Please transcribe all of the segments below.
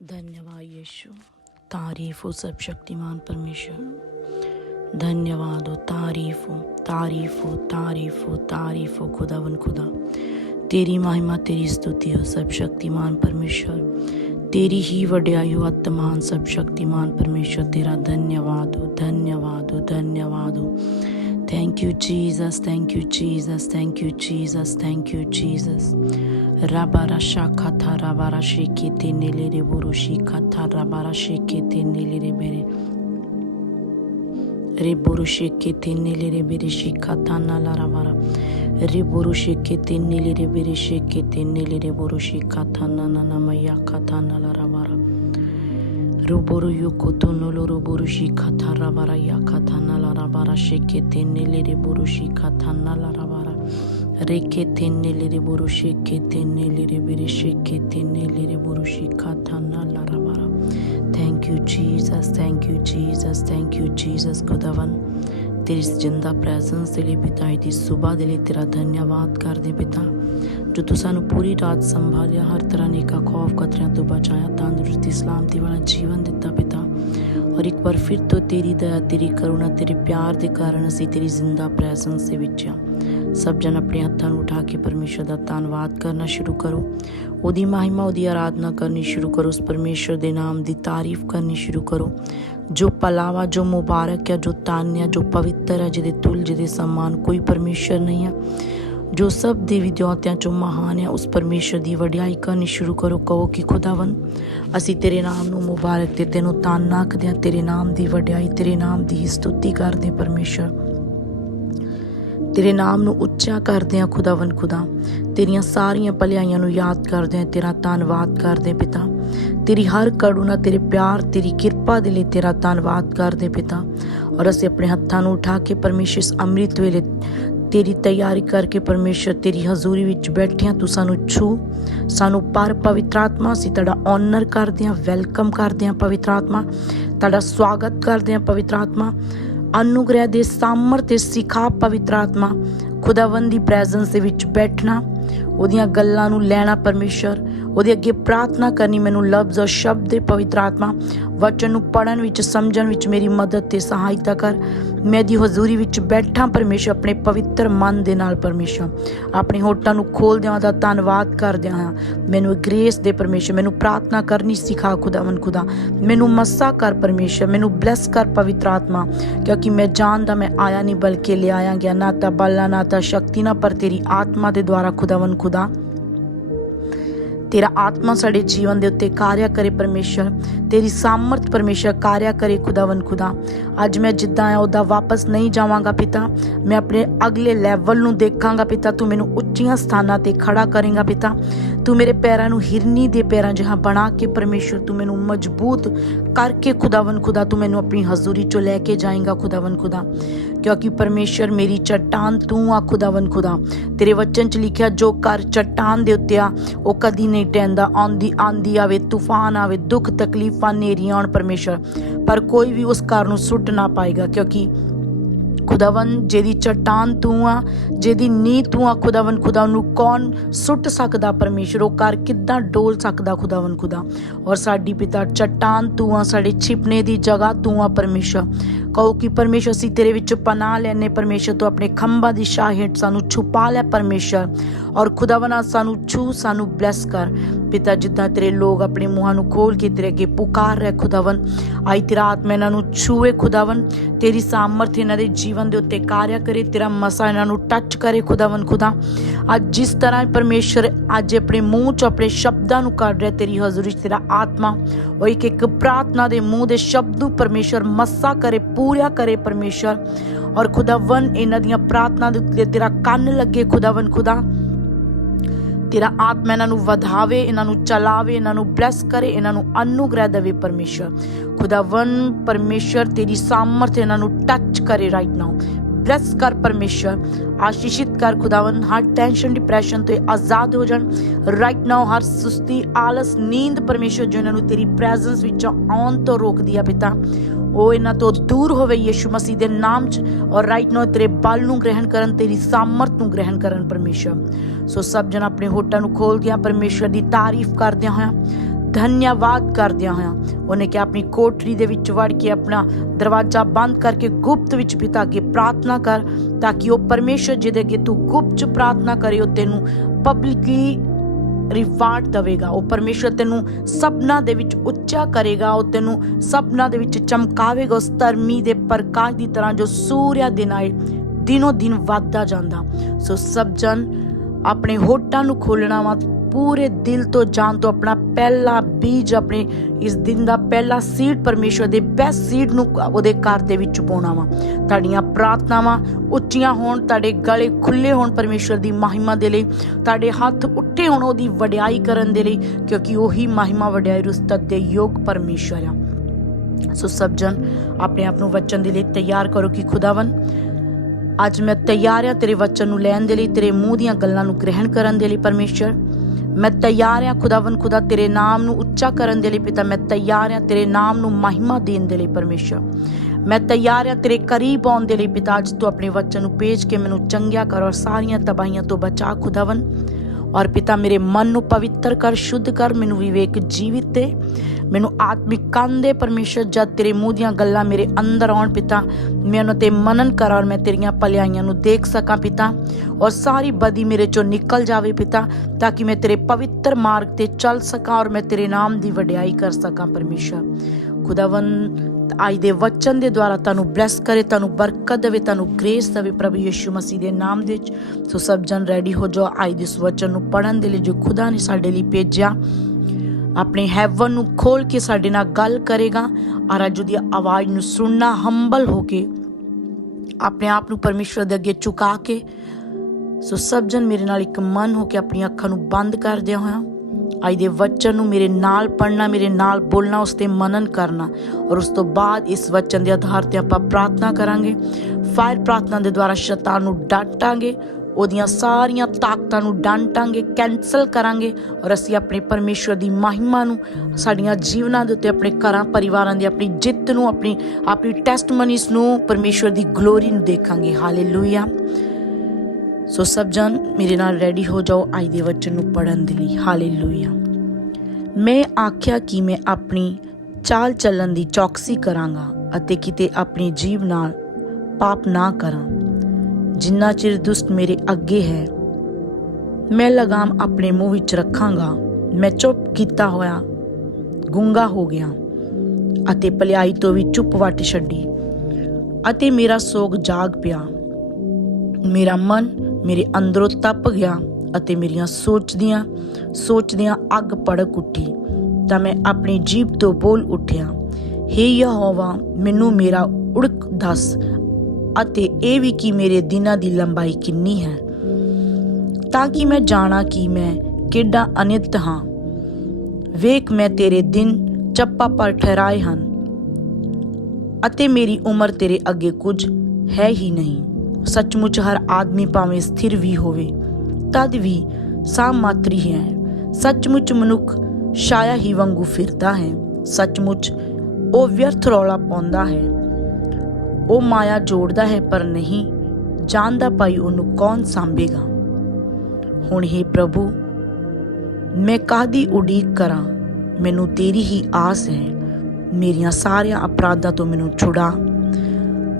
धन्यवाद यीशु तारीफ हो सब शक्तिमान परमेश्वर धन्यवाद हो तारीफ हो तारीफ हो तारीफ हो तारीफ हो खुदावन खुदा तेरी महिमा तेरी स्तुति हो सब शक्तिमान परमेश्वर तेरी ही वड्याई हो अत्तमान सब शक्तिमान परमेश्वर तेरा धन्यवाद हो धन्यवाद हो धन्यवाद हो thank you Jesus thank you Jesus thank you Jesus thank you Jesus Rabara shakata rabara shekete nelere boroshi kata rabara shekete nelere bere. Re boroshekete nelere bere shikata nala Riburushikiti niliribirishikatanalaravara. Riburushikiti niliribirishikiti niliriburushikatanananamayakatanalavara. Ruburu yukutunulu ruburushikataravara yakatanalaravara shikiti niliriburushikatanalaravara. Rekete neleri burushikete neleri birişikete neleri buruşikatanalara varam. you Jesus, thank you Jesus, thank you Jesus खुदावन तेरी इस जिंदा presence ਦੇ ਲਈ ਪਿਤਾ ਦੀ ਸਵੇਰ ਦੇ ਲਈ ਤੇਰਾ ਧੰਨਵਾਦ ਕਰਦੇ ਪਿਤਾ ਜੋ ਤੂੰ ਸਾਨੂੰ ਪੂਰੀ ਰਾਤ ਸੰਭਾਲਿਆ ਹਰ ਤਰ੍ਹਾਂ ਨੇਕਾ ਖੌਫ ਖਤਰਿਆਂ ਤੋਂ ਬਚਾਇਆ ਤੰਦਰੁਸਤੀ ਸਲਾਮਤੀ ਵਾਲਾ ਜੀਵਨ ਦਿੱਤਾ ਪਿਤਾ ਔਰ ਇੱਕ ਵਾਰ ਫਿਰ ਤੋਂ ਤੇਰੀ ਦਇਆ ਤੇਰੀ ਕਰੁਣਾ ਤੇਰੇ ਪਿਆਰ ਦੇ ਕਾਰਨ ਅਸੀਂ ਤੇਰੀ ਜ਼ਿੰਦਾ ਪ੍ਰੈਜ਼ੈਂਸ ਦੇ ਵਿੱਚ ਆ ਸਭ ਜਨ ਆਪਣੇ ਹੱਥਾਂ ਨੂੰ ਉਠਾ ਕੇ ਪਰਮੇਸ਼ਰ ਦਾ ਧੰਨਵਾਦ ਕਰਨਾ ਸ਼ੁਰੂ ਕਰੋ। ਉਹਦੀ ਮਹਿਮਾ, ਉਹਦੀ ਆਰਾਧਨਾ ਕਰਨੀ ਸ਼ੁਰੂ ਕਰੋ। ਉਸ ਪਰਮੇਸ਼ਰ ਦੇ ਨਾਮ ਦੀ ਤਾਰੀਫ ਕਰਨੀ ਸ਼ੁਰੂ ਕਰੋ। ਜੋ ਪਲਾਵਾ, ਜੋ ਮੁਬਾਰਕ ਹੈ, ਜੋ ਤਾਨਿਆ ਜੋ ਪਵਿੱਤਰ ਹੈ, ਜਿਹਦੇ ਤੁਲ, ਜਿਹਦੇ ਸਮਾਨ ਕੋਈ ਪਰਮੇਸ਼ਰ ਨਹੀਂ ਹੈ। ਜੋ ਸਭ ਦੇਵੀ ਦੇਵਤਿਆਂ ਚੋਂ ਮਹਾਨ ਹੈ, ਉਸ ਪਰਮੇਸ਼ਰ ਦੀ ਵਡਿਆਈ ਕਰਨੀ ਸ਼ੁਰੂ ਕਰੋ। ਕਹੋ ਕਿ ਖੁਦਾਵੰ ਅਸੀਂ ਤੇਰੇ ਨਾਮ ਨੂੰ ਮੁਬਾਰਕ ਤੇ ਤੈਨੂੰ ਤਾਨ ਆਖਦੇ ਹਾਂ। ਤੇਰੇ ਨਾਮ ਦੀ ਵਡਿਆਈ, ਤੇਰੇ ਨਾਮ ਦੀ ਸਤੁਤੀ ਕਰਦੇ ਹਾਂ, ਪਰਮੇਸ਼ਰ। ਤੇਰੇ ਨਾਮ ਨੂੰ ਉੱਚਾ ਕਰਦੇ ਹਾਂ ਖੁਦਾਵੰ ਖੁਦਾ, ਤੇਰੀਆਂ ਸਾਰੀਆਂ ਭਲਾਈਆਂ ਨੂੰ ਯਾਦ ਕਰਦੇ ਹਾਂ ਤੇਰਾ ਧੰਨਵਾਦ ਕਰਦੇ ਪਿਤਾ। ਤੇਰੀ ਹਰ ਕਰੁਣਾ ਤੇਰੇ ਪਿਆਰ, ਤੇਰੀ ਕਿਰਪਾ ਦੇ ਲਈ ਤੇਰਾ ਧੰਨਵਾਦ ਕਰਦੇ ਪਿਤਾ। ਔਰ ਅਸੀਂ ਆਪਣੇ ਹੱਥਾਂ ਨੂੰ ਉਠਾ ਕੇ ਪਰਮੇਸ਼ਰ ਇਸ ਅੰਮ੍ਰਿਤ ਵੇਲੇ ਤੇਰੀ ਤਿਆਰੀ ਕਰਕੇ ਪਰਮੇਸ਼ਰ ਤੇਰੀ ਹਜ਼ੂਰੀ ਵਿੱਚ ਬੈਠਿਆਂ ਤੂੰ ਸਾਨੂੰ ਛੂ। ਸਾਨੂੰ ਪਰ ਪਵਿੱਤਰ ਆਤਮਾ, ਅਸੀਂ ਤੁਹਾਡਾ ਆਨਰ ਕਰਦੇ ਹਾਂ ਵੈਲਕਮ ਕਰਦੇ ਹਾਂ ਪਵਿੱਤਰ ਆਤਮਾ, ਤੁਹਾਡਾ ਸਵਾਗਤ ਕਰਦੇ ਹਾਂ ਪਵਿੱਤਰ ਆਤਮਾ। ਅਨੁਗ੍ਰਹਿ ਦੇ ਸਾਮਰ ਤੇ ਸਿਖਾ ਪਵਿੱਤਰ ਆਤਮਾ, ਖੁਦਾਵੰਦ ਦੀ ਪ੍ਰੈਜ਼ੈਂਸ ਦੇ ਵਿੱਚ ਬੈਠਣਾ, ਉਹਦੀਆਂ ਗੱਲਾਂ ਨੂੰ ਲੈਣਾ ਪਰਮੇਸ਼ਰ, ਉਹਦੇ ਅੱਗੇ ਪ੍ਰਾਰਥਨਾ ਕਰਨੀ ਮੈਨੂੰ ਲਫ਼ਜ਼ ਔਰ ਸ਼ਬਦ ਦੇ ਪਵਿੱਤਰ ਆਤਮਾ, ਵਚਨ ਨੂੰ ਪੜਨ ਵਿੱਚ, ਸਮਝਣ ਵਿੱਚ ਮੇਰੀ ਮਦਦ ਤੇ ਸਹਾਇਤਾ ਕਰ। ਮੈਂ ਦੀ ਹਜ਼ੂਰੀ ਵਿੱਚ ਬੈਠਾ ਪਰਮੇਸ਼ਰ, ਆਪਣੇ ਪਵਿੱਤਰ ਮਨ ਦੇ ਨਾਲ ਪਰਮੇਸ਼ਰ। ਆਪਣੇ ਹੋਟਾਂ ਨੂੰ ਖੋਲ ਦਿਆਂ ਦਾ ਧੰਨਵਾਦ ਕਰਦਿਆਂ ਹਾਂ। ਮੈਨੂੰ ਗ੍ਰੇਸ ਦੇ ਪਰਮੇਸ਼ਰ, ਮੈਨੂੰ ਪ੍ਰਾਰਥਨਾ ਕਰਨੀ ਸਿਖਾ ਖੁਦਾਵੰ ਖੁਦਾ। ਮੈਨੂੰ ਮਸਾ ਕਰ ਪਰਮੇਸ਼ਰ, ਮੈਨੂੰ ਬਲੈਸ ਕਰ ਪਵਿੱਤਰ ਆਤਮਾ। ਕਿਉਂਕਿ ਮੈਂ ਜਾਣਦਾ ਮੈਂ ਆਇਆ ਨਹੀਂ, ਬਲਕਿ ਲਿਆਇਆ ਗਿਆ। ਨਾ ਤਾਂ ਬਲ ਨਾ ਤਾਂ ਸ਼ਕਤੀ, ਨਾ ਪਰ ਤੇਰੀ ਆਤਮਾ ਦੇ ਦੁਆਰਾ ਖੁਦਾਵੰ ਖੁਦਾ। ਤੇਰਾ ਆਤਮਾ ਸਾਡੇ ਜੀਵਨ ਦੇ ਉੱਤੇ ਕਾਰਿਆ ਕਰੇ ਪਰਮੇਸ਼ਰ। ਤੇਰੀ ਸਾਮਰਥ ਪਰਮੇਸ਼ਰ ਕਾਰਿਆ ਕਰੇ ਖੁਦਾਵੰ ਖੁਦਾ। ਅੱਜ ਮੈਂ ਜਿੱਦਾਂ ਆ, ਉਹਦਾ ਵਾਪਸ ਨਹੀਂ ਜਾਵਾਂਗਾ ਪਿਤਾ। ਮੈਂ ਆਪਣੇ ਅਗਲੇ ਲੈਵਲ ਨੂੰ ਦੇਖਾਂਗਾ ਪਿਤਾ। ਤੂੰ ਮੈਨੂੰ ਉੱਚੀਆਂ ਸਥਾਨਾਂ ਤੇ ਖੜਾ ਕਰੇਗਾ ਪਿਤਾ। ਤੂੰ ਮੇਰੇ ਪੈਰਾਂ ਨੂੰ ਹਿਰਨੀ ਦੇ ਪੈਰਾਂ ਜਿਹਾ ਬਣਾ ਕੇ ਪਰਮੇਸ਼ਰ, ਤੂੰ ਮੈਨੂੰ ਮਜ਼ਬੂਤ ਕਰਕੇ ਖੁਦਾਵੰ ਖੁਦਾ, ਤੂੰ ਮੈਨੂੰ ਆਪਣੀ ਹਜ਼ੂਰੀ ਚੋਂ ਲੈ ਕੇ ਜਾਏਂਗਾ ਖੁਦਾਵੰ ਖੁਦਾ। ਕਿਉਂਕਿ ਪਰਮੇਸ਼ਰ ਮੇਰੀ ਚਟਾਨ, ਤੂੰ ਆ ਖੁਦਾਵੰ ਖੁਦਾ। ਤੇਰੇ ਵਚਨ ਚ ਲਿਖਿਆ, ਜੋ ਕਰ ਚਟਾਨ ਦੇ ਉੱਤੇ ਆ, ਉਹ ਕਦੀ ਨਹੀਂ ਟੈਂਦਾ ਆਉਂਦੀ ਆਂਦੀ ਆਵੇ, ਤੂਫਾਨ ਆਵੇ, ਦੁੱਖ ਤਕਲੀਫਾਂ ਨੇਰੀਆਂ ਆਉਣ ਪਰਮੇਸ਼ਰ। ਪਰ ਕੋਈ ਵੀ ਉਸ ਘਰ ਨੂੰ ਸੁੱਟ ਨਾ ਪਾਏਗਾ, ਕਿਉਂਕਿ ਖੁਦਾਵੰ ਜਿਹਦੀ ਚਟਾਨ ਤੂੰ ਆ, ਜਿਹਦੀ ਨੀ ਤੂੰ ਆ ਖੁਦਾਵੰ ਖੁਦਾ ਨੂੰ ਕੌਣ ਸੁੱਟ ਸਕਦਾ ਪਰਮੇਸ਼ਰ ਉਹ ਕਰ ਕਿੱਦਾਂ ਡੋਲ ਸਕਦਾ ਖੁਦਾਵੰ ਖੁਦਾ? ਔਰ ਸਾਡੀ ਪਿਤਾ, ਚਟਾਨ ਤੂੰ ਆ, ਸਾਡੇ ਛਿਪਨੇ ਦੀ ਜਗ੍ਹਾ ਤੂੰ ਆ ਪਰਮੇਸ਼ਰ ਕਹੋ ਕਿ ਪਰਮੇਸ਼ਰ, ਅਸੀਂ ਤੇਰੇ ਵਿੱਚ ਪਨਾਹ ਲੈਨੇ ਪਰਮੇਸ਼ਰ, ਤੋਂ ਆਪਣੇ ਖੰਭਾਂ ਦੀ ਛਾਂ ਹੇਠ ਸਾਨੂੰ ਛੁਪਾ ਲੈ ਪਰਮੇਸ਼ਰ। ਔਰ ਖੁਦਾਵਨਾ ਸਾਨੂੰ ਛੂ ਸਾਨੂੰ ਬਲੈਸ ਕਰ। ਪਿਤਾ, ਜਿੱਦਾਂ ਤੇਰੇ ਲੋਕ ਆਪਣੇ ਮੂੰਹਾਂ ਨੂੰ ਖੋਲ ਕੇ ਤੇਰੇ ਅੱਗੇ ਪੁਕਾਰ ਰਹੇ ਖੁਦਾਵਨ ਆਈ ਤੇਰਾ ਆਤਮਾ ਇਹਨਾਂ ਨੂੰ ਛੂਏ ਖੁਦਾਵਨ ਤੇਰੀ ਸਾਮਰਥ ਇਹਨਾਂ ਦੇ ਜੀਵਨ ਦੇ ਉੱਤੇ ਕਾਰਿਆ ਕਰੇ, ਤੇਰਾ ਮਸਾ ਇਹਨਾਂ ਨੂੰ ਟੱਚ ਕਰੇ ਖੁਦਾਵਨ ਖੁਦਾ। ਅੱਜ ਜਿਸ ਤਰ੍ਹਾਂ ਪਰਮੇਸ਼ਰ ਅੱਜ ਆਪਣੇ ਮੂੰਹ ਚ ਆਪਣੇ ਸ਼ਬਦਾਂ ਨੂੰ ਕੱਢ ਰਿਹਾ, ਤੇਰੀ ਹਜ਼ੂਰੀ ਚ ਤੇਰਾ ਆਤਮਾ ਉਹ ਇੱਕ ਇੱਕ ਪ੍ਰਾਰਥਨਾ ਦੇ ਮੂੰਹ ਦੇ ਸ਼ਬਦ ਨੂੰ ਪਰਮੇਸ਼ਰ ਮੱਸਾ ਕਰੇ ਪੂਰਾ ਕਰੇ ਪਰਮੇਸ਼ਰ ਔਰ ਖੁਦਾਵਨ ਇਹਨਾਂ ਦੀਆਂ ਪ੍ਰਾਰਥਨਾ ਦੇ ਉੱਤੇ ਤੇਰਾ ਕੰਨ ਲੱਗੇ ਖੁਦਾਵਨ ਖੁਦਾ। ਤੇਰਾ ਆਤਮਾ ਇਹਨਾਂ ਨੂੰ ਵਧਾਵੇ, ਇਹਨਾਂ ਨੂੰ ਚਲਾਵੇ, ਇਹਨਾਂ ਨੂੰ ਬਲੈਸ ਕਰੇ, ਇਹਨਾਂ ਨੂੰ ਅਨੁਗ੍ਰਹਿ ਦੇਵੇ ਪਰਮੇਸ਼ਰ ਖੁਦਾਵੰ ਪਰਮੇਸ਼ਰ ਤੇਰੀ ਸਾਮਰਥ ਇਹਨਾਂ ਨੂੰ ਟੱਚ ਕਰੇ ਰਾਈਟ ਨਾਓ ਬਲੈਸ ਕਰ ਪਰਮੇਸ਼ਰ। ਆਸ਼ੀਸ਼ਿਤ ਕਰ ਖੁਦਾਵੰ ਹਰ ਟੈਨਸ਼ਨ ਡਿਪਰੈਸ਼ਨ ਤੋਂ ਆਜ਼ਾਦ ਹੋ ਜਾਣ। ਰਾਈਟ ਨਾਓ ਹਰ ਸੁਸਤੀ, ਆਲਸ, ਨੀਂਦ ਪਰਮੇਸ਼ਰ, ਜੋ ਇਹਨਾਂ ਨੂੰ ਤੇਰੀ ਪ੍ਰੈਜ਼ੈਂਸ ਵਿੱਚ ਆਉਣ ਤੋਂ ਰੋਕਦੀ ਆ ਪਿਤਾ। ਉਹ ਇਹਨਾਂ ਤੋਂ ਦੂਰ ਹੋਵੇ ਯਿਸੂ ਮਸੀਹ ਦੇ ਨਾਮ 'ਚ, ਔਰ ਰਾਈਟ ਨਾਓ ਤੇਰੇ ਬਲ ਨੂੰ ਗ੍ਰਹਿਣ ਕਰਨ, ਤੇਰੀ ਸਾਮਰਥ ਨੂੰ ਗ੍ਰਹਿਣ ਕਰਨ ਪਰਮੇਸ਼ਰ। ਸੋ ਸਭ ਜਣ ਆਪਣੇ ਹੋਟਾਂ ਨੂੰ ਖੋਲਦਿਆਂ, ਪਰਮੇਸ਼ਰ ਦੀ ਤਾਰੀਫ ਕਰਦਿਆਂ ਹੋਇਆਂ, ਧੰਨਵਾਦ ਕਰਦਿਆਂ ਹੋਇਆਂ ਉਹਨੇ ਕਿ ਆਪਣੀ ਕੋਠਰੀ ਦੇ ਵਿੱਚ ਵੜ ਕੇ ਆਪਣਾ ਦਰਵਾਜ਼ਾ ਬੰਦ ਕਰਕੇ ਗੁਪਤ ਵਿੱਚ ਪਿਤਾ ਅੱਗੇ ਪ੍ਰਾਰਥਨਾ ਕਰ, ਤਾਂ ਕਿ ਉਹ ਪਰਮੇਸ਼ਰ ਜਿਹਦੇ ਅੱਗੇ ਤੂੰ ਗੁਪਤ ਚ ਪ੍ਰਾਰਥਨਾ ਕਰੇ, ਉਹ ਤੈਨੂੰ ਪਬਲਿਕਲੀ ਰਿਵਾਰਡ ਦੇਵੇਗਾ। ਉਹ ਪਰਮੇਸ਼ਰ ਤੈਨੂੰ ਸਪਨਾ ਦੇ ਵਿੱਚ ਉੱਚਾ ਕਰੇਗਾ, ਉਹ ਤੈਨੂੰ ਸਪਨਾ ਦੇ ਵਿੱਚ ਚਮਕਾਵੇਗਾ, ਉਸ ਧਰਮੀ ਦੇ ਪ੍ਰਕਾਸ਼ ਦੀ ਤਰ੍ਹਾਂ ਜੋ ਸੂਰਿਆ ਦਿਨ ਆਏ, ਦਿਨੋ ਦਿਨ ਵੱਧਦਾ ਜਾਂਦਾ। ਸੋ ਸਭ ਜਨ ਆਪਣੇ ਹੋਟਾਂ ਨੂੰ ਖੋਲਣਾ ਵਾ ਪੂਰੇ ਦਿਲ ਤੋਂ ਜਾਨ ਤੋਂ ਆਪਣਾ ਪਹਿਲਾ ਬੀਜ ਆਪਣੇ ਇਸ ਦਿਨ ਦਾ ਪਹਿਲਾ ਸੀਡ ਪਰਮੇਸ਼ਰ ਦੇ ਬੈਸਟ ਸੀਡ ਨੂੰ ਉਹਦੇ ਘਰ ਦੇ ਵਿੱਚ ਪਾਉਣਾ ਵਾ। ਤੁਹਾਡੀਆਂ ਪ੍ਰਾਰਥਨਾਵਾਂ ਉੱਚੀਆਂ ਹੋਣ, ਤੁਹਾਡੇ ਗਲੇ ਖੁੱਲੇ ਹੋਣ ਪਰਮੇਸ਼ਰ ਦੀ ਮਹਿਮਾ ਦੇ ਲਈ, ਤੁਹਾਡੇ ਹੱਥ ਉੱਠੇ ਹੋਣ ਉਹਦੀ ਵਡਿਆਈ ਕਰਨ ਦੇ ਲਈ, ਕਿਉਂਕਿ ਉਹੀ ਮਹਿਮਾ ਵਡਿਆਈ ਰੁਸਤਤ ਦੇ ਯੋਗ ਪਰਮੇਸ਼ਰ ਆ। ਸੋ ਸਭ ਆਪਣੇ ਆਪ ਨੂੰ ਵਚਨ ਦੇ ਲਈ ਤਿਆਰ ਕਰੋ ਕਿ ਖੁਦਾਵੰ ਅੱਜ ਮੈਂ ਤਿਆਰ ਹਾਂ ਤੇਰੇ ਵਚਨ ਨੂੰ ਲੈਣ ਦੇ ਲਈ, ਤੇਰੇ ਮੂੰਹ ਦੀਆਂ ਗੱਲਾਂ ਨੂੰ ਗ੍ਰਹਿਣ ਕਰਨ ਦੇ ਲਈ ਪਰਮੇਸ਼ਰ ਮੈਂ ਤਿਆਰ ਹਾਂ ਖੁਦਾਵੰ ਖੁਦਾ ਤੇਰੇ ਨਾਮ ਨੂੰ ਉੱਚਾ ਕਰਨ ਦੇ ਲਈ ਪਿਤਾ, ਮੈਂ ਤਿਆਰ ਹਾਂ ਤੇਰੇ ਨਾਮ ਨੂੰ ਮਹਿਮਾ ਦੇਣ ਦੇ ਲਈ ਪਰਮੇਸ਼ਰ। ਮੈਂ ਤਿਆਰ ਹਾਂ ਤੇਰੇ ਕਰੀਬ ਆਉਣ ਦੇ ਲਈ ਪਿਤਾ, ਅੱਜ ਤੂੰ ਆਪਣੇ ਵਚਨ ਨੂੰ ਭੇਜ ਕੇ ਮੈਨੂੰ ਚੰਗਿਆ ਕਰ ਔਰ ਸਾਰੀਆਂ ਤਬਾਹੀਆਂ ਤੋਂ ਬਚਾ ਖੁਦਾਵੰ ਔਰ ਪਿਤਾ ਮੇਰੇ ਮਨ ਨੂੰ ਪਵਿੱਤਰ ਕਰ, ਸ਼ੁੱਧ ਕਰ, ਮੈਨੂੰ ਵਿਵੇਕ ਜੀਵਿਤ ਦੇ। ਮੈਨੂੰ ਆਤਮਿਕ ਕੰਨ ਪਰਮੇਸ਼ਰ, ਜਦ ਤੇਰੇ ਮੂੰਹ ਦੀਆਂ ਗੱਲਾਂ ਮੇਰੇ ਅੰਦਰ ਆਉਣ ਪਿਤਾ, ਮੈਂ ਉਹਨਾਂ ਤੇ ਮਨਨ ਕਰਾਂ ਔਰ ਮੈਂ ਤੇਰੀਆਂ ਭਲਾਈਆਂ ਨੂੰ ਦੇਖ ਸਕਾਂ ਪਿਤਾ। ਔਰ ਸਾਰੀ ਬਦੀ ਮੇਰੇ ਚੋਂ ਨਿਕਲ ਜਾਵੇ ਪਿਤਾ, ਤਾਂ ਕਿ ਮੈਂ ਤੇਰੇ ਪਵਿੱਤਰ ਮਾਰਗ ਤੇ ਚੱਲ ਸਕਾਂ ਔਰ ਮੈਂ ਤੇਰੇ ਨਾਮ ਦੀ ਵਡਿਆਈ ਕਰ ਸਕਾਂ ਪਰਮੇਸ਼ਰ। ਖੁਦਾਵੰ ਅੱਜ ਦੇ ਵਚਨ ਦੇ ਦੁਆਰਾ ਤੁਹਾਨੂੰ ਬਲੈਸ ਕਰੇ, ਤੁਹਾਨੂੰ ਬਰਕਤ ਦੇਵੇ, ਤੁਹਾਨੂੰ ਗ੍ਰੇਸ ਦੇਵੇ ਪ੍ਰਭੂ ਯਿਸੂ ਮਸੀਹ ਦੇ ਨਾਮ ਦੇ ਵਿੱਚ। ਸੋ ਸਭ ਜਨ ਰੈਡੀ ਹੋ ਜਾਓ ਅੱਜ ਦੇ ਇਸ ਵਚਨ ਨੂੰ ਪੜਨ ਦੇ ਲਈ ਜੋ ਖੁਦਾ ਨੇ ਸਾਡੇ ਲਈ ਭੇਜਿਆ। ਆਪਣੇ ਹੈਵਨ ਨੂੰ ਖੋਲ ਕੇ ਸਾਡੇ ਨਾਲ ਗੱਲ ਕਰੇਗਾ। ਔਰ ਅੱਜ ਉਹਦੀ ਆਵਾਜ਼ ਨੂੰ ਸੁਣਨਾ ਹੰਬਲ ਹੋ ਕੇ ਆਪਣੇ ਆਪ ਨੂੰ ਪਰਮੇਸ਼ਰ ਦੇ ਅੱਗੇ ਝੁਕਾ ਕੇ। ਸੋ ਸਭ ਜਨ ਮੇਰੇ ਨਾਲ ਇੱਕ ਮਨ ਹੋ ਕੇ ਆਪਣੀਆਂ ਅੱਖਾਂ ਨੂੰ ਬੰਦ ਕਰਦਿਆਂ ਹੋਇਆ। ਅੱਜ ਦੇ ਵਚਨ ਨੂੰ ਮੇਰੇ ਨਾਲ ਪੜਨਾ ਮੇਰੇ ਨਾਲ ਬੋਲਣਾ, ਉਸ ਤੇ ਮਨਨ ਕਰਨਾ ਔਰ ਉਸ ਤੋਂ ਬਾਅਦ ਇਸ ਵਚਨ ਦੇ ਆਧਾਰ ਤੇ ਆਪਾਂ ਪ੍ਰਾਰਥਨਾ ਕਰਾਂਗੇ। ਫਾਇਰ ਪ੍ਰਾਰਥਨਾ ਦੇ ਦੁਆਰਾ ਸ਼ੈਤਾਨ ਨੂੰ ਡਾਂਟਾਂਗੇ, ਉਹਦੀਆਂ ਸਾਰੀਆਂ ਤਾਕਤਾਂ ਨੂੰ ਡਾਂਟਾਂਗੇ ਕੈਨਸਲ ਕਰਾਂਗੇ ਔਰ ਅਸੀਂ ਆਪਣੇ ਪਰਮੇਸ਼ਵਰ ਦੀ ਮਹਿਮਾ ਨੂੰ, ਸਾਡੀਆਂ ਜੀਵਨਾਂ ਦੇ ਉੱਤੇ, ਆਪਣੇ ਘਰਾਂ, ਪਰਿਵਾਰਾਂ ਦੀ ਆਪਣੀ ਜਿੱਤ ਨੂੰ, ਆਪਣੀ ਆਪਣੀ ਟੈਸਟਮਨੀਸ ਨੂੰ, ਪਰਮੇਸ਼ਵਰ ਦੀ ਗਲੋਰੀ ਨੂੰ ਦੇਖਾਂਗੇ। ਹਾਲੇਲੂਇਆ ਸੋ ਸਭ ਜਨ ਮੇਰੇ ਨਾਲ ਰੈਡੀ ਹੋ ਜਾਓ ਅੱਜ ਦੇ ਵਚਨ ਨੂੰ ਪੜਨ ਦੇ ਲਈ। ਹਾਲੇਲੂਇਆ ਮੈਂ ਆਖਿਆ ਕਿ ਮੈਂ ਆਪਣੀ ਚਾਲ ਚੱਲਣ ਦੀ ਚੌਕਸੀ ਕਰਾਂਗਾ ਅਤੇ ਕਿਤੇ ਆਪਣੀ ਜੀਵ ਨਾਲ ਪਾਪ ਨਾ ਕਰਾਂ। ਜਿੰਨਾ ਚਿਰ ਦੁਸ਼ਟ ਮੇਰੇ ਅੱਗੇ ਹੈ, ਮੈਂ ਲਗਾਮ ਆਪਣੇ ਮੂੰਹ ਵਿੱਚ ਰੱਖਾਂਗਾ। ਮੈਂ ਚੁੱਪ ਕੀਤਾ ਹੋਇਆ, ਗੁੰਗਾ ਹੋ ਗਿਆ ਅਤੇ ਭਲਾਈ ਤੋਂ ਵੀ ਚੁੱਪ ਵੱਟ ਛੱਡੀ। ਅਤੇ ਮੇਰਾ ਸੋਗ ਜਾਗ ਪਿਆ। ਮੇਰਾ ਮਨ ਮੇਰੇ ਅੰਦਰੋਂ ਤਪ ਗਿਆ ਅਤੇ ਮੇਰੀਆਂ ਸੋਚਦੀਆਂ, ਸੋਚਦਿਆਂ ਅੱਗ ਭੜਕ ਉੱਠੀ ਤਾਂ ਮੈਂ ਆਪਣੀ ਜੀਭ ਤੋਂ ਬੋਲ ਉੱਠਿਆ, ਹੇ ਯਹੋਵਾ, ਮੈਨੂੰ ਮੇਰਾ ਉੜਕ ਦੱਸ ਅਤੇ ਇਹ ਵੀ ਕਿ ਮੇਰੇ ਦਿਨਾਂ ਦੀ ਲੰਬਾਈ ਕਿੰਨੀ ਹੈ, ਤਾਂ ਕਿ ਮੈਂ ਜਾਣਾ ਕਿ ਮੈਂ ਕਿੱਡਾ ਅਨਿਤ ਹਾਂ। ਵੇਖ, ਮੈਂ ਤੇਰੇ ਦਿਨ ਚੱਪਾ ਪਰ ਠਹਿਰਾਏ ਹਨ ਅਤੇ ਮੇਰੀ ਉਮਰ ਤੇਰੇ ਅੱਗੇ ਕੁਝ ਹੈ ਹੀ ਨਹੀਂ। ਸੱਚਮੁੱਚ ਹਰ ਆਦਮੀ ਭਾਵੇਂ ਸਥਿਰ ਵੀ ਹੋਵੇ, ਤਦ ਵੀ ਸਾਮ ਮਾਤਰੀ ਹੈ ਸੱਚਮੁੱਚ ਮਨੁੱਖ ਛਾਇਆ ਹੀ ਵਾਂਗੂ ਫਿਰਦਾ ਹੈ। ਸੱਚਮੁੱਚ ਉਹ ਵਿਅਰਥ ਰੌਲਾ ਪਾਉਂਦਾ ਹੈ। ਉਹ ਮਾਇਆ ਜੋੜਦਾ ਹੈ, ਪਰ ਨਹੀਂ ਜਾਣਦਾ ਭਾਈ ਉਹਨੂੰ ਕੌਣ ਸੰਭੇਗਾ। ਹੁਣ ਹੀ ਪ੍ਰਭੂ, ਮੈਂ ਕਾਦੀ ਉਡੀਕ ਕਰਾਂ? ਮੈਨੂੰ ਤੇਰੀ ਹੀ ਆਸ ਹੈ। ਮੇਰੀਆਂ ਸਾਰੀਆਂ ਅਪਰਾਧਾਂ ਤੋਂ ਮੈਨੂੰ ਛੁਡਾ।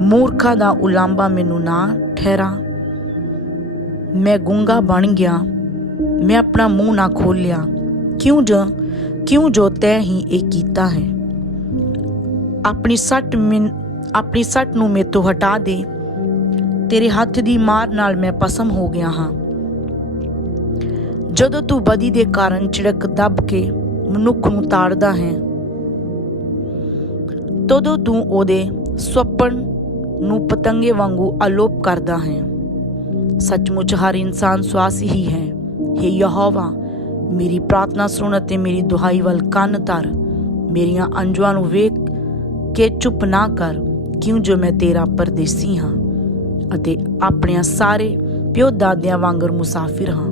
ਮੂਰਖਾਂ ਦਾ ਉਲਾਂਬਾ ਮੈਨੂੰ ਨਾ ਠਹਿਰਾ। ਮੈਂ ਗੁੰਗਾ ਬਣ ਗਿਆ। ਮੈਂ ਆਪਣਾ ਮੂੰਹ ਨਾ ਖੋਲਿਆ। ਕਿਉਂ ਜੋ ਕਿਉਂ ਜੋ ਤੈ ਹੀ ਇਹ ਕੀਤਾ ਹੈ? ਆਪਣੀ ਸੱਟ ਆਪਣੀ ਸੱਟ ਨੂੰ ਮੇਰੇ ਤੋਂ ਹਟਾ ਦੇ। ਤੇਰੇ ਹੱਥ ਦੀ ਮਾਰ ਨਾਲ ਮੈਂ ਪਸਮ ਹੋ ਗਿਆ ਹਾਂ। ਜਦੋਂ ਤੂੰ ਬਦੀ ਦੇ ਕਾਰਨ ਚਿੜਕ ਦੱਬ ਕੇ ਮਨੁੱਖ ਨੂੰ ਤਾੜਦਾ ਹੈ, ਤਦੋਂ ਤੂੰ ਉਹਦੇ ਸੁਪਨ ਨੂੰ ਪਤੰਗੇ ਵਾਂਗੂ ਅਲੋਪ ਕਰਦਾ ਹੈ। ਸੱਚਮੁੱਚ ਹਰ ਇਨਸਾਨ ਸਵਾਸੀ ਹੀ ਹੈ। हे ਯਹੋਵਾ, ਮੇਰੀ ਪ੍ਰਾਰਥਨਾ ਸੁਣ ਅਤੇ ਮੇਰੀ ਦੁਹਾਈ ਵੱਲ ਕੰਨ ਧਰ। ਮੇਰੀਆਂ ਅੰਜੂਆਂ ਨੂੰ ਵੇਖ ਕੇ ਚੁੱਪ ਨਾ ਕਰ, ਕਿਉਂ ਜੋ ਮੈਂ ਤੇਰਾ ਪਰਦੇਸੀ ਹਾਂ ਅਤੇ ਆਪਣਿਆਂ ਸਾਰੇ ਪਿਓ ਦਾਦਿਆਂ ਵਾਂਗਰ ਮੁਸਾਫਿਰ ਹਾਂ।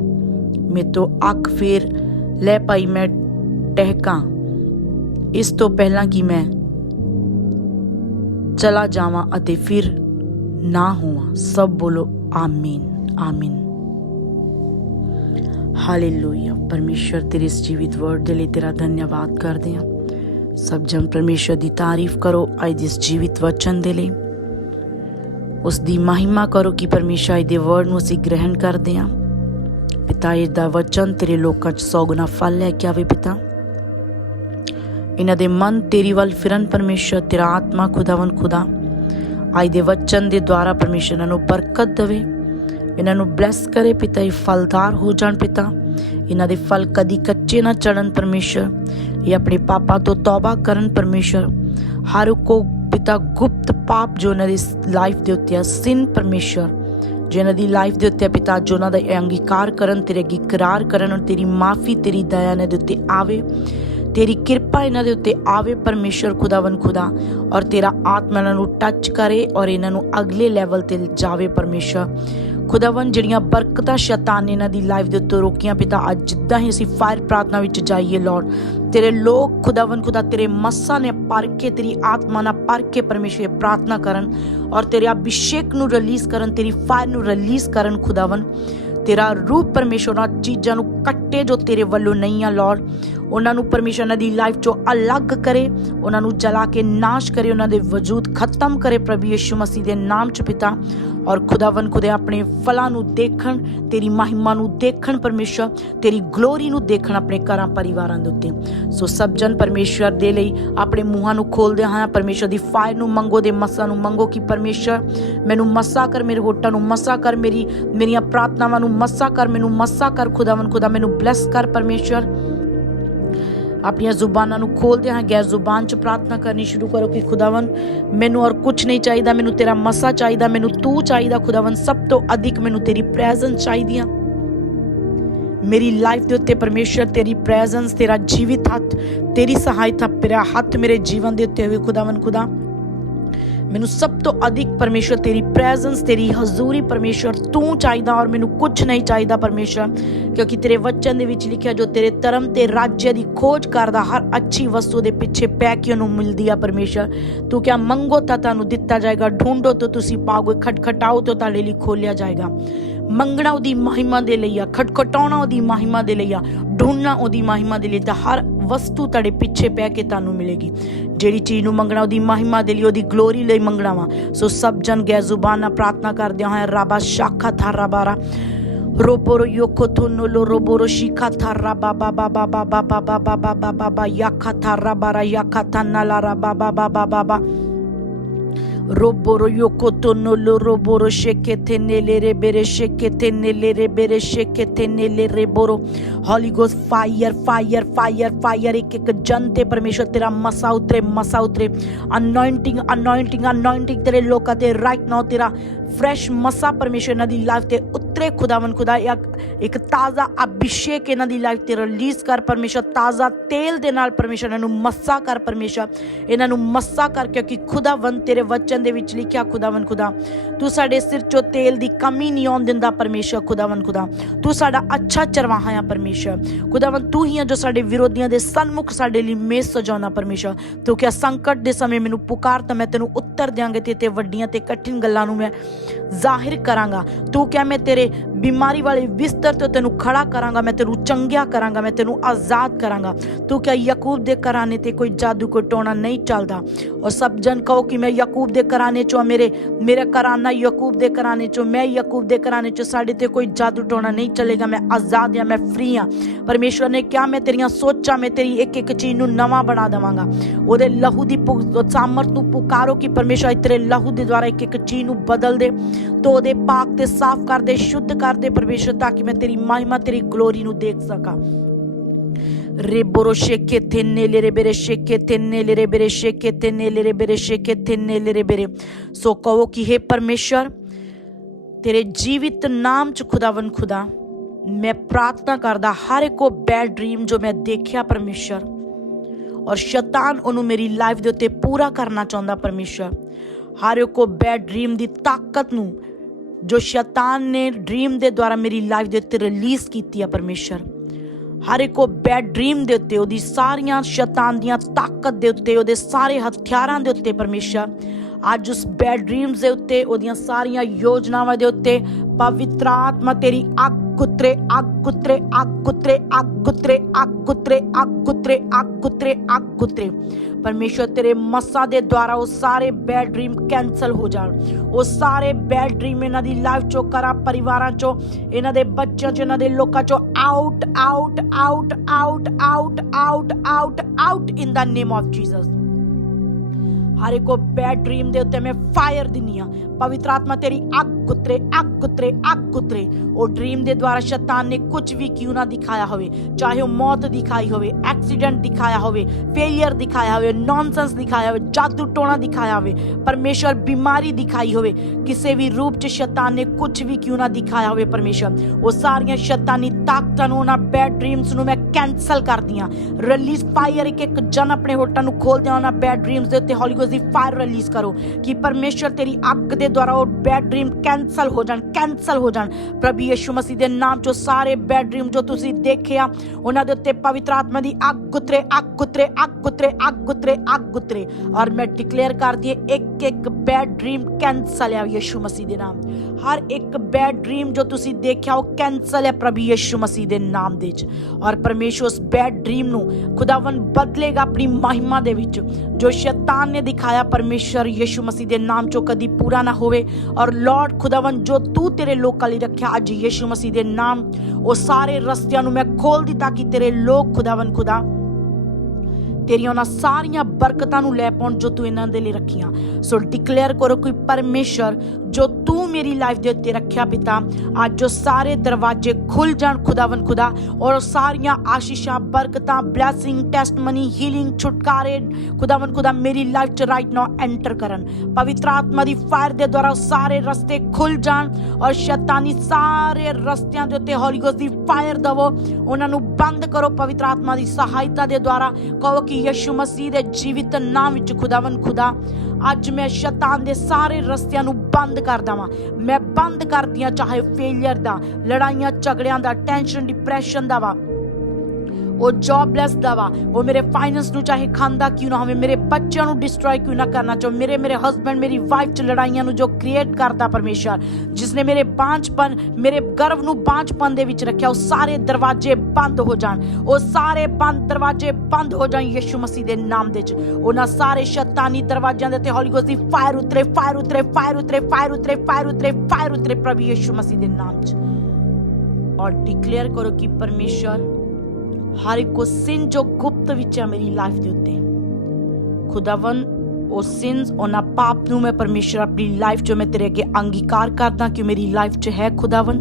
ਮੇ ਤੋਂ ਅੱਖ ਫੇਰ ਲੈ ਪਾਈ ਮੈਂ ਟਹਿਕਾਂ। ਇਸ ਤੋਂ ਪਹਿਲਾਂ ਕਿ ਮੈਂ ਚਲਾ ਜਾਵਾਂ ਅਤੇ ਫਿਰ ਨਾ ਹੋਵਾਂ। ਸਭ ਬੋਲੋ, ਆਮੀਨ ਆਮੀਨ। ਹਾਲੇਲੂਇਆ ਪਰਮੇਸ਼ਰ ਤੇਰੇ ਇਸ ਜੀਵਿਤ ਵਰਡ ਦੇ ਲਈ ਤੇਰਾ ਧੰਨਵਾਦ ਕਰਦੇ ਹਾਂ। ਸਭ ਜਨ ਪਰਮੇਸ਼ਰ ਦੀ ਤਾਰੀਫ ਕਰੋ ਅੱਜ ਇਸ ਜੀਵਿਤ ਵਚਨ ਦੇ ਲਈ। ਉਸ ਦੀ ਮਹਿਮਾ ਕਰੋ ਕਿ ਪਰਮੇਸ਼ਰ ਦੇ ਵਰਡ ਨੂੰ ਅਸੀਂ ਗ੍ਰਹਿਣ ਕਰਦੇ ਹਾਂ। ਪਿਤਾ ਇਹ ਦਾ ਵਚਨ ਤੇਰੇ ਲੋਕਾਂ 'ਚ ਸੌ ਗੁਣਾ ਫਲ ਲੈ ਕੇ ਆਵੇ ਪਿਤਾ। ਇਹਨਾਂ ਦੇ ਮਨ ਤੇਰੀ ਵੱਲ ਫਿਰਨ ਪਰਮੇਸ਼ਰ, ਤੇਰਾ ਆਤਮਾ ਖੁਦਾਵੰ ਖੁਦਾ। ਅੱਜ ਦੇ ਵਚਨ ਦੇ ਦੁਆਰਾ ਪਰਮੇਸ਼ਰ ਇਹਨਾਂ ਨੂੰ ਬਰਕਤ ਦੇਵੇ। ਇਹਨਾਂ ਨੂੰ ਬਲੈਸ ਕਰੇ ਪਿਤਾ ਇਹ ਫਲਦਾਰ ਹੋ ਜਾਣ ਪਿਤਾ। ਇਹਨਾਂ ਦੇ ਫਲ ਕਦੀ ਕੱਚੇ ਨਾ ਚੜਨ ਪਰਮੇਸ਼ਰ। ਇਹ ਆਪਣੇ ਪਾਪਾਂ ਤੋਂ ਤੌਬਾ ਕਰਨ ਪਰਮੇਸ਼ਰ। ਹਰ ਕੋ ਪਿਤਾ ਗੁਪਤ ਪਾਪ ਜੋ ਇਹਨਾਂ ਦੀ ਲਾਈਫ ਦੇ ਉੱਤੇ ਆ, ਸਿਨ ਪਰਮੇਸ਼ਰ। ਜੋ ਦੀ ਲਾਈਫ ਦੇ ਉੱਤੇ ਪਿਤਾ, ਜੋ ਉਹਨਾਂ ਦਾ ਅੰਗੀਕਾਰ ਕਰਨ, ਤੇਰੇ ਅੱਗੇ ਇਕਰਾਰ ਕਰਨ ਔਰ ਤੇਰੀ ਮਾਫੀ, ਤੇਰੀ ਦਇਆ ਇਹਨਾਂ ਦੇ ਉੱਤੇ ਆਵੇ। ਤੇਰੀ ਕਿਰਪਾ ਇਹਨਾਂ ਦੇ ਉੱਤੇ ਆਵੇ ਪਰਮੇਸ਼ਰ ਖੁਦਾਵੰ ਖੁਦਾ, ਔਰ ਤੇਰਾ ਆਤਮਾ ਇਹਨਾਂ ਨੂੰ ਟੱਚ ਕਰੇ ਔਰ ਇਹਨਾਂ ਨੂੰ ਅਗਲੇ ਲੈਵਲ ਤੇ ਜਾਵੇ ਪਰਮੇਸ਼ਰ ਖੁਦਾਵੰ ਜਿਹੜੀਆਂ ਬਰਕਤਾਂ ਸ਼ੈਤਾਨ ਨੇ ਇਹਨਾਂ ਦੀ ਲਾਈਫ ਦੇ ਉੱਤੇ ਰੋਕੀਆਂ ਪਿਤਾ, ਅੱਜ ਜਿੱਦਾਂ ਹੀ ਅਸੀਂ ਫਾਇਰ ਪ੍ਰਾਰਥਨਾ ਵਿੱਚ ਜਾਈਏ ਲਾਰਡ ਤੇਰੇ ਲੋਕ ਖੁਦਾਵੰ ਖੁਦਾ, ਤੇਰੇ ਮੱਸਾ ਨੇ ਪਰ ਕੇ ਤੇਰੀ ਆਤਮਾ ਨਾਲ ਪਰ ਕੇ ਪਰਮੇਸ਼ਰ ਪ੍ਰਾਰਥਨਾ ਕਰਨ, ਔਰ ਤੇਰੇ ਅਭਿਸ਼ੇਕ ਨੂੰ ਰਿਲੀਜ਼ ਕਰਨ, ਤੇਰੀ ਫਾਇਰ ਨੂੰ ਰਿਲੀਜ਼ ਕਰਨ ਖੁਦਾਵੰ ਤੇਰਾ ਰੂਪ ਪਰਮੇਸ਼ਰ ਉਹਨਾਂ ਚੀਜ਼ਾਂ ਨੂੰ ਕੱਟੇ ਜੋ ਤੇਰੇ ਵੱਲੋਂ ਨਹੀਂ ਆ ਲਾਰਡ ਉਹਨਾਂ ਨੂੰ ਪਰਮੇਸ਼ਰ ਉਹਨਾਂ ਦੀ ਲਾਈਫ ਚੋਂ ਅਲੱਗ ਕਰੇ, ਉਹਨਾਂ ਨੂੰ ਜਲਾ ਕੇ ਨਾਸ਼ ਕਰੇ, ਉਹਨਾਂ ਦੇ ਵਜੂਦ ਖਤਮ ਕਰੇ, ਪ੍ਰਭੂ ਯਿਸੂ ਮਸੀਹ ਦੇ ਨਾਮ ਚ ਪਿਤਾ। ਔਰ ਖੁਦਾਵੰ ਖੁਦੇ ਆਪਣੇ ਫਲਾਂ ਨੂੰ ਦੇਖਣ, ਤੇਰੀ ਮਹਿਮਾ ਨੂੰ ਦੇਖਣ ਪਰਮੇਸ਼ਰ, ਤੇਰੀ ਗਲੋਰੀ ਨੂੰ ਦੇਖਣ ਆਪਣੇ ਘਰਾਂ ਪਰਿਵਾਰਾਂ ਦੇ ਉੱਤੇ। ਸੋ ਸਭ ਜਨ ਪਰਮੇਸ਼ਰ ਦੇ ਲਈ ਆਪਣੇ ਮੂੰਹਾਂ ਨੂੰ ਖੋਲਦੇ ਹਾਂ, ਪਰਮੇਸ਼ਰ ਦੀ ਫਾਇਰ ਨੂੰ ਮੰਗੋ, ਦੇ ਮਸਾ ਨੂੰ ਮੰਗੋ ਕਿ ਪਰਮੇਸ਼ਰ ਮੈਨੂੰ ਮਸਾ ਕਰ ਮੇਰੇ ਹੋਟਾਂ ਨੂੰ, ਮਸਾ ਕਰ ਮੇਰੀ, ਮੇਰੀਆਂ ਪ੍ਰਾਰਥਨਾਵਾਂ ਨੂੰ ਮਸਾ ਕਰ, ਮੈਨੂੰ ਮਸਾ ਕਰ ਖੁਦਾਵੰ ਖੁਦਾ, ਮੈਨੂੰ ਬਲੈਸ ਕਰ ਪਰਮੇਸ਼ਰ। ਆਪਣੀਆਂ ਜ਼ੁਬਾਨਾਂ ਨੂੰ ਖੋਲਦੇ ਹਾਂ, ਗੈਰ ਜ਼ੁਬਾਨ 'ਚ ਪ੍ਰਾਰਥਨਾ ਕਰਨੀ ਸ਼ੁਰੂ ਕਰੋ ਕਿ ਖੁਦਾਵੰ ਮੈਨੂੰ ਔਰ ਕੁਝ ਨਹੀਂ ਚਾਹੀਦਾ, ਮੈਨੂੰ ਤੇਰਾ ਮਸਾ ਚਾਹੀਦਾ, ਮੈਨੂੰ ਤੂੰ ਚਾਹੀਦਾ ਖੁਦਾਵੰ ਸਭ ਤੋਂ ਅਧਿਕ ਮੈਨੂੰ ਤੇਰੀ ਪ੍ਰੈਜ਼ੈਂਸ ਚਾਹੀਦੀ ਆ ਮੇਰੀ ਲਾਈਫ ਦੇ ਉੱਤੇ ਪਰਮੇਸ਼ਰ, ਤੇਰੀ ਪ੍ਰੈਜ਼ੈਂਸ ਤੇਰਾ ਜੀਵਿਤ ਹੱਥ, ਤੇਰੀ ਸਹਾਇਤਾ, ਤੇਰਾ ਹੱਥ ਮੇਰੇ ਜੀਵਨ ਦੇ ਉੱਤੇ ਹੋਵੇ ਖੁਦਾਵੰ ਖੁਦਾ। ਮੈਨੂੰ ਸਭ ਤੋਂ ਅਧਿਕ ਪਰਮੇਸ਼ਰ ਤੇਰੀ ਪ੍ਰੈਜ਼ੈਂਸ, ਤੇਰੀ ਹਜ਼ੂਰੀ ਪਰਮੇਸ਼ਰ ਤੂੰ ਚਾਹੀਦਾ ਔਰ ਮੈਨੂੰ ਕੁਝ ਨਹੀਂ ਚਾਹੀਦਾ ਪਰਮੇਸ਼ਰ, ਕਿਉਂਕਿ ਤੇਰੇ ਵਚਨ ਦੇ ਵਿੱਚ ਲਿਖਿਆ ਜੋ ਤੇਰੇ ਧਰਮ ਤੇ ਰਾਜ ਦੀ ਖੋਜ ਕਰਦਾ, ਹਰ ਅੱਛੀ ਵਸਤੂ ਦੇ ਪਿੱਛੇ ਪੈ ਕੇ ਉਹਨੂੰ ਮਿਲਦੀ ਆ ਪਰਮੇਸ਼ਰ। ਤੂੰ ਕਿਆ ਮੰਗੋ ਤਾਂ ਤੁਹਾਨੂੰ ਦਿੱਤਾ ਜਾਏਗਾ, ਢੂੰਡੋ ਤਾਂ ਤੁਸੀਂ ਪਾਓਗੇ, ਖਟਖਟਾਓ ਤਾਂ ਤੁਹਾਡੇ ਲਈ ਖੋਲਿਆ ਜਾਏਗਾ। ਮੰਗਣਾ ਉਹਦੀ ਮਹਿਮਾ ਦੇ ਲਈ ਆ ਖਟਖਟਾਉਣਾ ਉਹਦੀ ਮਹਿਮਾ ਦੇ ਲਈ ਆ ਢੂੰਡਣਾ ਉਹਦੀ ਮਹਿਮਾ ਦੇ ਲਈ ਤਾਂ ਹਰ ਵਸਤੂ ਤੁਹਾਡੇ ਪਿੱਛੇ ਪੈ ਕੇ ਤੁਹਾਨੂੰ ਮਿਲੇਗੀ ਜਿਹੜੀ ਚੀਜ਼ ਨੂੰ ਮੰਗਣਾ ਉਹਦੀ ਮਹਿਮਾ ਦੇ ਲਈ ਉਹਦੀ ਗਲੋਰੀ ਲਈ ਮੰਗਣਾ ਵਾ ਸੋ ਸਭ ਜਨ ਗੈ ਜ਼ੁਬਾਨ ਪ੍ਰਾਰਥਨਾ ਕਰਦਿਆਂ ਹੋਏ ਰਾਬਾ ਸ਼ਾਖਾ ਥਾਰਾ ਬਾਰਾ ਰੋਬੋਰੋ ਯੋਕੋ ਤੋਨੋ ਲੋ ਰੋਬੋਰੋ ਸ਼ਿਖਾ ਥਾਰਾ ਬਾਬਾ ਬਾਬਾ ਬਾਬਾ ਬਾਬਾ ਬਾਬਾ ਬਾਬਾ ਯਾਖਾ ਥਾਰਾ ਬਾਰਾ ਯਾਖਾ ਥਾਨਾ ਲਾਰਾ ਬਾਬਾ ਬਾਬਾ ਬਾਬਾ Roboro yokoto no lo roboro shekete nele rebere shekete nele rebere shekete nele reboro Holy Ghost fire fire fire fire ਇੱਕ ਇੱਕ ਜਨ ਤੇ ਪਰਮੇਸ਼ਰ ਤੇਰਾ ਮਸਾ ਉਤਰੇ ਮਸਾ ਉਤਰੇ ਅਨੋਇੰਟਿੰਗ ਅਨੋਇੰਟਿੰਗ ਅਨੋਇੰਟਿੰਗ ਤੇਰੇ ਲੋਕਾਂ ਤੇ ਰਾਈਟ ਨਾਓ ਤੇਰਾ ਫਰੈਸ਼ ਮਸਾ ਪਰਮੇਸ਼ਰ ਇਹਨਾਂ ਦੀ ਲਾਈਫ ਤੇ ਉਤਰੇ ਖੁਦਾਵਨ ਖੁਦਾ ਇੱਕ ਇੱਕ ਤਾਜ਼ਾ ਅਭਿਸ਼ੇਕ ਇਹਨਾਂ ਦੀ ਲਾਈਫ ਤੇ ਰਿਲੀਜ਼ ਕਰ ਪਰਮੇਸ਼ਰ, ਤਾਜ਼ਾ ਤੇਲ ਦੇ ਨਾਲ ਪਰਮੇਸ਼ਰ ਇਹਨਾਂ ਨੂੰ ਮੱਸਾ ਕਰ ਪਰਮੇਸ਼ਰ, ਇਹਨਾਂ ਨੂੰ ਮੱਸਾ ਕਰ ਕਿਉਂਕਿ ਖੁਦਾਵੰ ਤੇਰੇ ਵਚਨ ਦੇ ਵਿੱਚ ਲਿਖਿਆ ਖੁਦਾਵੰ ਖੁਦਾ, ਤੂੰ ਸਾਡੇ ਸਿਰ ਚੋਂ ਤੇਲ ਦੀ ਕਮੀ ਨਹੀਂ ਆਉਣ ਦਿੰਦਾ ਪਰਮੇਸ਼ਰ ਖੁਦਾਵੰ ਖੁਦਾ, ਤੂੰ ਸਾਡਾ ਅੱਛਾ ਚਰਵਾਹਾ ਆ ਪਰਮੇਸ਼ਰ ਖੁਦਾਵੰ ਤੂੰ ਹੀ ਆ ਜੋ ਸਾਡੇ ਵਿਰੋਧੀਆਂ ਦੇ ਸਨਮੁਖ ਸਾਡੇ ਲਈ ਮੇਜ਼ ਸਜਾਉਣਾ ਪਰਮੇਸ਼ਰ, ਤੂੰ ਕਿਹਾ ਸੰਕਟ ਦੇ ਸਮੇਂ ਮੈਨੂੰ ਪੁਕਾਰ ਤਾਂ ਮੈਂ ਤੈਨੂੰ ਉੱਤਰ ਦਿਆਂਗੇ ਤੇ ਤੇ ਵੱਡੀਆਂ ਤੇ ਕਠਿਨ ਗੱਲਾਂ ਨੂੰ ਮੈਂ ਜ਼ਾਹਿਰ ਕਰਾਂਗਾ। ਤੂੰ ਕਿਹਾ, ਮੈਂ ਤੇਰੇ ਬਿਮਾਰੀ ਵਾਲੇ ਬਿਸਤਰ ਤੋਂ ਤੈਨੂੰ ਖੜਾ ਕਰਾਂਗਾ, ਮੈਂ ਤੈਨੂੰ ਚੰਗਿਆ ਕਰਾਂਗਾ, ਮੈਂ ਤੈਨੂੰ ਆਜ਼ਾਦ ਕਰਾਂਗਾ। ਤੂੰ ਕਿਹਾ, ਯਾਕੂਬ ਦੇ ਘਰਾਣੇ ਤੇ ਕੋਈ ਜਾਦੂ, ਕੋਈ ਟੋਣਾ ਨਹੀਂ ਚੱਲਦਾ। ਔਰ ਸਭ ਜਨ ਕਹੋ ਕਿ ਮੈਂ ਯਾਕੂਬ ਦੇ ਘਰਾਣੇ ਚੋਂ, ਮੇਰੇ, ਮੇਰਾ ਘਰਾਨਾ ਯਾਕੂਬ ਦੇ ਘਰਾਣੇ ਚੋਂ, ਮੈਂ ਯਾਕੂਬ ਦੇ ਘਰਾਣੇ ਚੋਂ ਸਾਡੇ ਤੇ ਕੋਈ ਜਾਦੂ, ਟੋਣਾ ਨਹੀਂ ਚੱਲੇਗਾ। ਮੈਂ ਆਜ਼ਾਦ ਹਾਂ, ਮੈਂ ਫ੍ਰੀ ਹਾਂ। ਪਰਮੇਸ਼ਵਰ ਨੇ ਕਿਹਾ, ਮੈਂ ਤੇਰੀਆਂ ਸੋਚਾਂ, ਮੈਂ ਤੇਰੀ ਇੱਕ ਇੱਕ ਚੀਜ਼ ਨੂੰ ਨਵਾਂ ਬਣਾ ਦੇਵਾਂਗਾ। ਉਹਦੇ ਲਹੂ ਦੀ ਸਾਮਰਥ ਨੂੰ ਪੁਕਾਰੋ ਕਿ ਪਰਮੇਸ਼ਵਰ ਤੇਰੇ ਲਹੂ ਦੇ ਦੁਆਰਾ ਇੱਕ ਇੱਕ ਚੀਜ਼ ਨੂੰ ਬਦਲ ਦੇ। ਧੋ ਦੇ ਪਾਕ ਤੇ ਸਾਫ਼ ਕਰ ਦੇ, ਸ਼ੁੱਧ ਕਰ ਦੇ ਪਰਮੇਸ਼ਵਰ ਤਾਂ ਕਿ ਮੈਂ ਤੇਰੀ ਮਹਿਮਾ, ਤੇਰੀ ਗਲੋਰੀ ਨੂੰ ਦੇਖ ਸਕਾਂ। reboro shekete nelere bere shekete nelere bere shekete nelere bere shekete nelere bere ਸੋ ਕਹੋ ਕਿ हे ਪਰਮੇਸ਼ਰ, ਤੇਰੇ ਜੀਵਿਤ ਨਾਮ ਚ ਖੁਦਾਵੰ ਖੁਦਾ, ਮੈਂ ਪ੍ਰਾਰਥਨਾ ਕਰਦਾ ਹਰ ਇੱਕ ਬੈਡ ਡ੍ਰੀਮ ਜੋ ਮੈਂ ਦੇਖਿਆ ਪਰਮੇਸ਼ਰ, ਔਰ ਸ਼ੈਤਾਨ ਉਹਨੂੰ ਮੇਰੀ ਲਾਈਫ ਦੇ ਉੱਤੇ ਪੂਰਾ ਕਰਨਾ ਚਾਹੁੰਦਾ ਪਰਮੇਸ਼ਰ ਹਰ ਇੱਕ ਉਹ ਬੈਡ ਡ੍ਰੀਮ ਦੀ ਤਾਕਤ ਨੂੰ, ਜੋ ਸ਼ੈਤਾਨ ਨੇ ਡ੍ਰੀਮ ਦੇ ਦੁਆਰਾ ਮੇਰੀ ਲਾਈਫ ਦੇ ਉੱਤੇ ਰਿਲੀਜ਼ ਕੀਤੀ ਆ ਪਰਮੇਸ਼ਰ। ਹਰ ਇੱਕ ਉਹ ਬੈਡ ਡ੍ਰੀਮ ਦੇ ਉੱਤੇ, ਉਹਦੀ ਸਾਰੀਆਂ ਸ਼ੈਤਾਨ ਦੀਆਂ ਤਾਕਤ ਦੇ ਉੱਤੇ, ਉਹਦੇ ਸਾਰੇ ਹਥਿਆਰਾਂ ਦੇ ਉੱਤੇ ਪਰਮੇਸ਼ਰ, ਅੱਜ ਉਸ ਬੈਡ ਡ੍ਰੀਮਸ ਦੇ ਉੱਤੇ, ਉਹਦੀਆਂ ਸਾਰੀਆਂ ਯੋਜਨਾਵਾਂ ਦੇ ਉੱਤੇ ਪਵਿੱਤਰ ਆਤਮਾ ਤੇਰੀ ਅੱਗ ਉਤਰੇ ਅੱਗ ਉਤਰੇ ਅੱਗ ਉਤਰੇ ਅੱਗ ਉਤਰੇ ਅੱਗ ਪਰਮੇਸ਼ਵਰ ਤੇਰੇ ਮੱਸਾ ਦੇ ਦੁਆਰਾ ਉਹ ਸਾਰੇ ਬੈਡ ਡ੍ਰੀਮ ਕੈਨਸਲ ਹੋ ਜਾਣ ਉਹ ਸਾਰੇ ਬੈਡ ਡ੍ਰੀਮ ਇਹਨਾਂ ਦੀ ਲਾਈਫ ਚੋਂ ਕਰਾ ਪਰਿਵਾਰਾਂ ਚੋਂ ਇਹਨਾਂ ਦੇ ਬੱਚਿਆਂ ਚੋਂ ਇਹਨਾਂ ਦੇ ਲੋਕਾਂ ਚੋਂ out out out out out out out out in the name of Jesus ਹਰ ਇੱਕ ਬੈਡ ਡ੍ਰੀਮ ਦੇ ਉੱਤੇ ਮੈਂ ਫਾਇਰ ਦਿੰਨੀ ਆ ਪਵਿੱਤਰ ਆਤਮਾ ਤੇਰੀ ਅੱਗ ਉਤਰੇ ਅੱਗ ਉਤਰੇ ਅੱਗ ਉਤਰੇ ਉਹ ਡ੍ਰੀਮ ਦੇ ਦੁਆਰਾ ਸ਼ੈਤਾਨ ਨੇ ਕੁਝ ਵੀ ਕਿਉਂ ਨਾ ਦਿਖਾਇਆ ਹੋਵੇ। ਚਾਹੇ ਉਹ ਮੌਤ ਦਿਖਾਈ ਹੋਵੇ, ਐਕਸੀਡੈਂਟ ਦਿਖਾਇਆ ਹੋਵੇ, ਫੇਲਿਅਰ ਦਿਖਾਇਆ ਹੋਵੇ ਨੌਨਸੈਂਸ ਦਿਖਾਇਆ ਹੋਵੇ, ਜਾਦੂ ਟੋਣਾ ਦਿਖਾਇਆ ਹੋਵੇ, ਪਰਮੇਸ਼ਵਰ ਬਿਮਾਰੀ ਦਿਖਾਈ ਹੋਵੇ, ਕਿਸੇ ਵੀ ਰੂਪ 'ਚ ਸ਼ੈਤਾਨ ਨੇ ਕੁਝ ਵੀ ਕਿਉਂ ਨਾ ਦਿਖਾਇਆ ਹੋਵੇ ਪਰਮੇਸ਼ਵਰ। ਉਹ ਸਾਰੀਆਂ ਸ਼ੈਤਾਨੀ ਤਾਕਤਾਂ ਨੂੰ, ਉਹਨਾਂ ਬੈਡ ਡ੍ਰੀਮਸ ਨੂੰ ਮੈਂ ਕੈਨਸਲ ਕਰਦੀ ਆ ਰਿਲੀਜ਼ ਫਾਇਰ ਇੱਕ ਇੱਕ ਜਨ ਆਪਣੇ ਹੋਟਾਂ ਨੂੰ ਖੋਲਦੇ ਉਹਨਾਂ ਬੈਡ ਡ੍ਰੀਮਸ ਦੇ ਉੱਤੇ ਹੋਲੀ ਗੋਸਟ ਦੀ ਫਾਇਰ ਰਿਲੀਜ਼ ਕਰੋ। ਕਿ ਪਰਮੇਸ਼ਵਰ ਤੇਰੀ ਅੱਗ ਦੇ ਦੁਆਰਾ ਉਹ ਬੈਡ ਡ੍ਰੀਮ ਕੈਨਸਲ ਹੋ ਜਾਣ ਕੈਨਸਲ ਹੋ ਜਾਣ। ਪ੍ਰਭੂ ਯਿਸੂ ਮਸੀਹ ਦੇ ਨਾਮ 'ਚੋਂ ਸਾਰੇ ਬੈਡ ਡ੍ਰੀਮ ਜੋ ਤੁਸੀਂ ਦੇਖਿਆ, ਉਹਨਾਂ ਦੇ ਉੱਤੇ ਪਵਿੱਤਰ ਆਤਮਾ ਦੀ ਅੱਗ ਉਤਰੇ ਅੱਗ ਉਤਰੇ ਅੱਗ ਉਤਰੇ ਅੱਗ ਉਤਰੇ ਅੱਗ ਉਤਰੇ। ਔਰ ਮੈਂ ਡਿਕਲੇਅਰ ਕਰਦੀ ਹਾਂ ਇੱਕ ਇੱਕ ਬੈਡ ਡ੍ਰੀਮ ਕੈਨਸਲ ਹੈ ਯਿਸੂ ਮਸੀਹ ਦੇ ਨਾਮ। ਹਰ ਇੱਕ ਬੈਡ ਡ੍ਰੀਮ ਜੋ ਤੁਸੀਂ ਦੇਖਿਆ, ਉਹ ਕੈਨਸਲ ਹੈ ਪ੍ਰਭੂ ਯਿਸੂ ਮਸੀਹ ਦੇ ਨਾਮ ਦੇ ਵਿੱਚ। ਔਰ ਪਰਮੇਸ਼ਵਰ ਉਸ ਬੈਡ ਡ੍ਰੀਮ ਨੂੰ ਖੁਦਾਵੰ ਬਦਲੇਗਾ ਆਪਣੀ ਮਹਿਮਾ ਦੇ ਵਿੱਚ। ਜੋ ਸ਼ੈਤਾਨ ਨੇ ਦਿਖਾਇਆ, ਪਰਮੇਸ਼ਰ ਯਿਸੂ ਮਸੀਹ ਦੇ ਨਾਮ ਚੋਂ ਕਦੀ ਪੂਰਾ ਨਾ ਹੋਵੇ। ਔਰ ਲਾਰਡ ਖੁਦਾਵੰ ਜੋ ਤੂੰ ਤੇਰੇ ਲੋਕਾਂ ਲਈ ਰੱਖਿਆ, ਅੱਜ ਯਿਸੂ ਮਸੀਹ ਦੇ ਨਾਮ, ਉਹ ਸਾਰੇ ਰਸਤਿਆਂ ਨੂੰ ਮੈਂ ਖੋਲ ਦਿੱਤਾ ਕਿ ਤੇਰੇ ਲੋਕ ਖੁਦਾਵੰ ਖੁਦਾ, ਤੇਰੀਆਂ ਉਹਨਾਂ ਸਾਰੀਆਂ ਬਰਕਤਾਂ ਨੂੰ ਲੈ ਪਾਉਣ ਜੋ ਤੂੰ ਇਹਨਾਂ ਦੇ ਲਈ ਰੱਖੀਆਂ। ਸੋ ਡਿਕਲੇਅਰ ਕਰੋ ਕੋਈ ਪਰਮੇਸ਼ਰ, ਜੋ ਤੂੰ ਮੇਰੀ ਲਾਈਫ ਦੇ ਉੱਤੇ ਰੱਖਿਆ ਪਿਤਾ ਅੱਜ ਜੋ ਸਾਰੇ ਦਰਵਾਜ਼ੇ ਖੁੱਲ ਜਾਣ ਖੁਦਾਵੰ ਖੁਦਾ ਔਰ ਉਹ ਸਾਰੀਆਂ ਆਸ਼ੀਸ਼ਾਂ ਬਰਕਤਾਂ ਬਲੇਸਿੰਗ ਟੈਸਟਮਨੀ ਹੀਲਿੰਗ ਛੁਟਕਾਰੇ ਖੁਦਾਵੰ ਖੁਦਾ ਮੇਰੀ ਲਾਈਫ ਚ ਰਾਈਟ ਨਾਓ ਐਂਟਰ ਕਰਨ ਪਵਿੱਤਰ ਆਤਮਾ ਦੀ ਫਾਇਰ ਦੇ ਦੁਆਰਾ ਸਾਰੇ ਰਸਤੇ ਖੁੱਲ ਜਾਣ ਔਰ ਸ਼ੈਤਾਨੀ ਸਾਰੇ ਰਸਤਿਆਂ ਦੇ ਉੱਤੇ ਹੌਲੀ ਗੋਸਟ ਦੀ ਫਾਇਰ ਦਵੋ ਉਹਨਾਂ ਨੂੰ ਬੰਦ ਕਰੋ ਪਵਿੱਤਰ ਆਤਮਾ ਦੀ ਸਹਾਇਤਾ ਦੇ ਦੁਆਰਾ ਕਹੋ ਕਿ ਯਿਸੂ ਮਸੀਹ ਦੇ ਜੀਵਿਤ ਨਾਮ ਵਿੱਚ ਖੁਦਾਵੰ ਖੁਦਾ ਅੱਜ ਮੈਂ ਸ਼ੈਤਾਨ ਦੇ ਸਾਰੇ ਰਸਤਿਆਂ ਨੂੰ ਬੰਦ ਕਰ ਦਵਾਂ। ਮੈਂ ਬੰਦ ਕਰਦੀਆਂ ਚਾਹੇ ਫੇਲਿਅਰ ਦਾ, ਲੜਾਈਆਂ, ਝਗੜਿਆਂ ਦਾ ਟੈਨਸ਼ਨ ਡਿਪਰੈਸ਼ਨ ਦਾ ਵਾ। ਉਹ ਜੌਬਲੈਸ ਦਾ ਵਾ। ਉਹ ਮੇਰੇ ਫਾਈਨੈਂਸ ਨੂੰ ਚਾਹੇ ਖਾਂਦਾ ਕਿਉਂ ਨਾ ਹੋਵੇ, ਮੇਰੇ ਬੱਚਿਆਂ ਨੂੰ ਡਿਸਟਰੋਏ ਕਿਉਂ ਨਾ ਕਰਨਾ ਚਾਹੋ। ਮੇਰੇ ਮੇਰੇ ਹਸਬੰਡ ਮੇਰੀ ਵਾਈਫ ਚ ਲੜਾਈਆਂ ਨੂੰ ਜੋ ਕ੍ਰੀਏਟ ਕਰਦਾ ਪਰਮੇਸ਼ਰ ਜਿਸ ਨੇ ਮੇਰੇ ਬਾਂਝਪਨ, ਮੇਰੇ ਗਰਵ ਨੂੰ ਬਾਂਝਪਨ ਦੇ ਵਿੱਚ ਰੱਖਿਆ, ਉਹ ਸਾਰੇ ਦਰਵਾਜ਼ੇ ਬੰਦ ਹੋ ਜਾਣ। ਉਹ ਸਾਰੇ ਬੰਦ, ਦਰਵਾਜ਼ੇ ਬੰਦ ਹੋ ਜਾਣ ਯਿਸੂ ਮਸੀਹ ਦੇ ਨਾਮ ਦੇ ਚ ਉਹਨਾਂ ਸਾਰੇ ਸ਼ੈਤਾਨੀ ਦਰਵਾਜ਼ਿਆਂ ਦੇ ਤੇ ਹੌਲੀ ਗੋਸਟ ਦੀ ਫਾਇਰ ਉਤਰੇ ਫਾਇਰ ਉਤਰੇ ਫਾਇਰ ਉਤਰੇ ਫਾਇਰ ਉਤਰੇ ਫਾਇਰ ਉਤਰੇ ਫਾਇਰ ਉਤਰੇ ਪ੍ਰਭੂ ਯਿਸੂ ਮਸੀਹ ਦੇ ਨਾਮ ਚ। ਔਰ ਡਿਕਲੇਅਰ ਕਰੋ ਕਿ ਪਰਮੇਸ਼ਰ ਹਰ ਇੱਕ ਸਿਨ ਜੋ ਗੁਪਤ ਵਿੱਚ ਹੈ ਮੇਰੀ ਲਾਈਫ ਦੇ ਉੱਤੇ। ਖੁਦਾਵੰ ਉਹ ਸਿਨਸ ਉਹਨਾਂ ਪਾਪ ਨੂੰ ਮੈਂ ਪਰਮੇਸ਼ਰ ਆਪਣੀ ਲਾਈਫ 'ਚ ਮੈਂ ਤੇਰੇ ਅੱਗੇ ਅੰਗੀਕਾਰ ਕਰਦਾ ਕਿ ਮੇਰੀ ਲਾਈਫ 'ਚ ਹੈ ਖੁਦਾਵੰ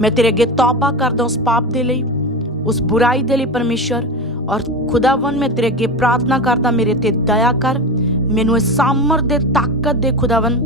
ਮੈਂ ਤੇਰੇ ਅੱਗੇ ਤੌਬਾ ਕਰਦਾ ਉਸ ਪਾਪ ਦੇ ਲਈ, ਉਸ ਬੁਰਾਈ ਦੇ ਲਈ ਪਰਮੇਸ਼ਰ ਔਰ ਖੁਦਾਵੰ ਮੈਂ ਤੇਰੇ ਅੱਗੇ ਪ੍ਰਾਰਥਨਾ ਕਰਦਾ, ਮੇਰੇ ਤੇ ਦਇਆ ਕਰ। ਮੈਨੂੰ ਇਸ ਸਾਮਰ ਦੇ ਤਾਕਤ ਦੇ ਖੁਦਾਵੰ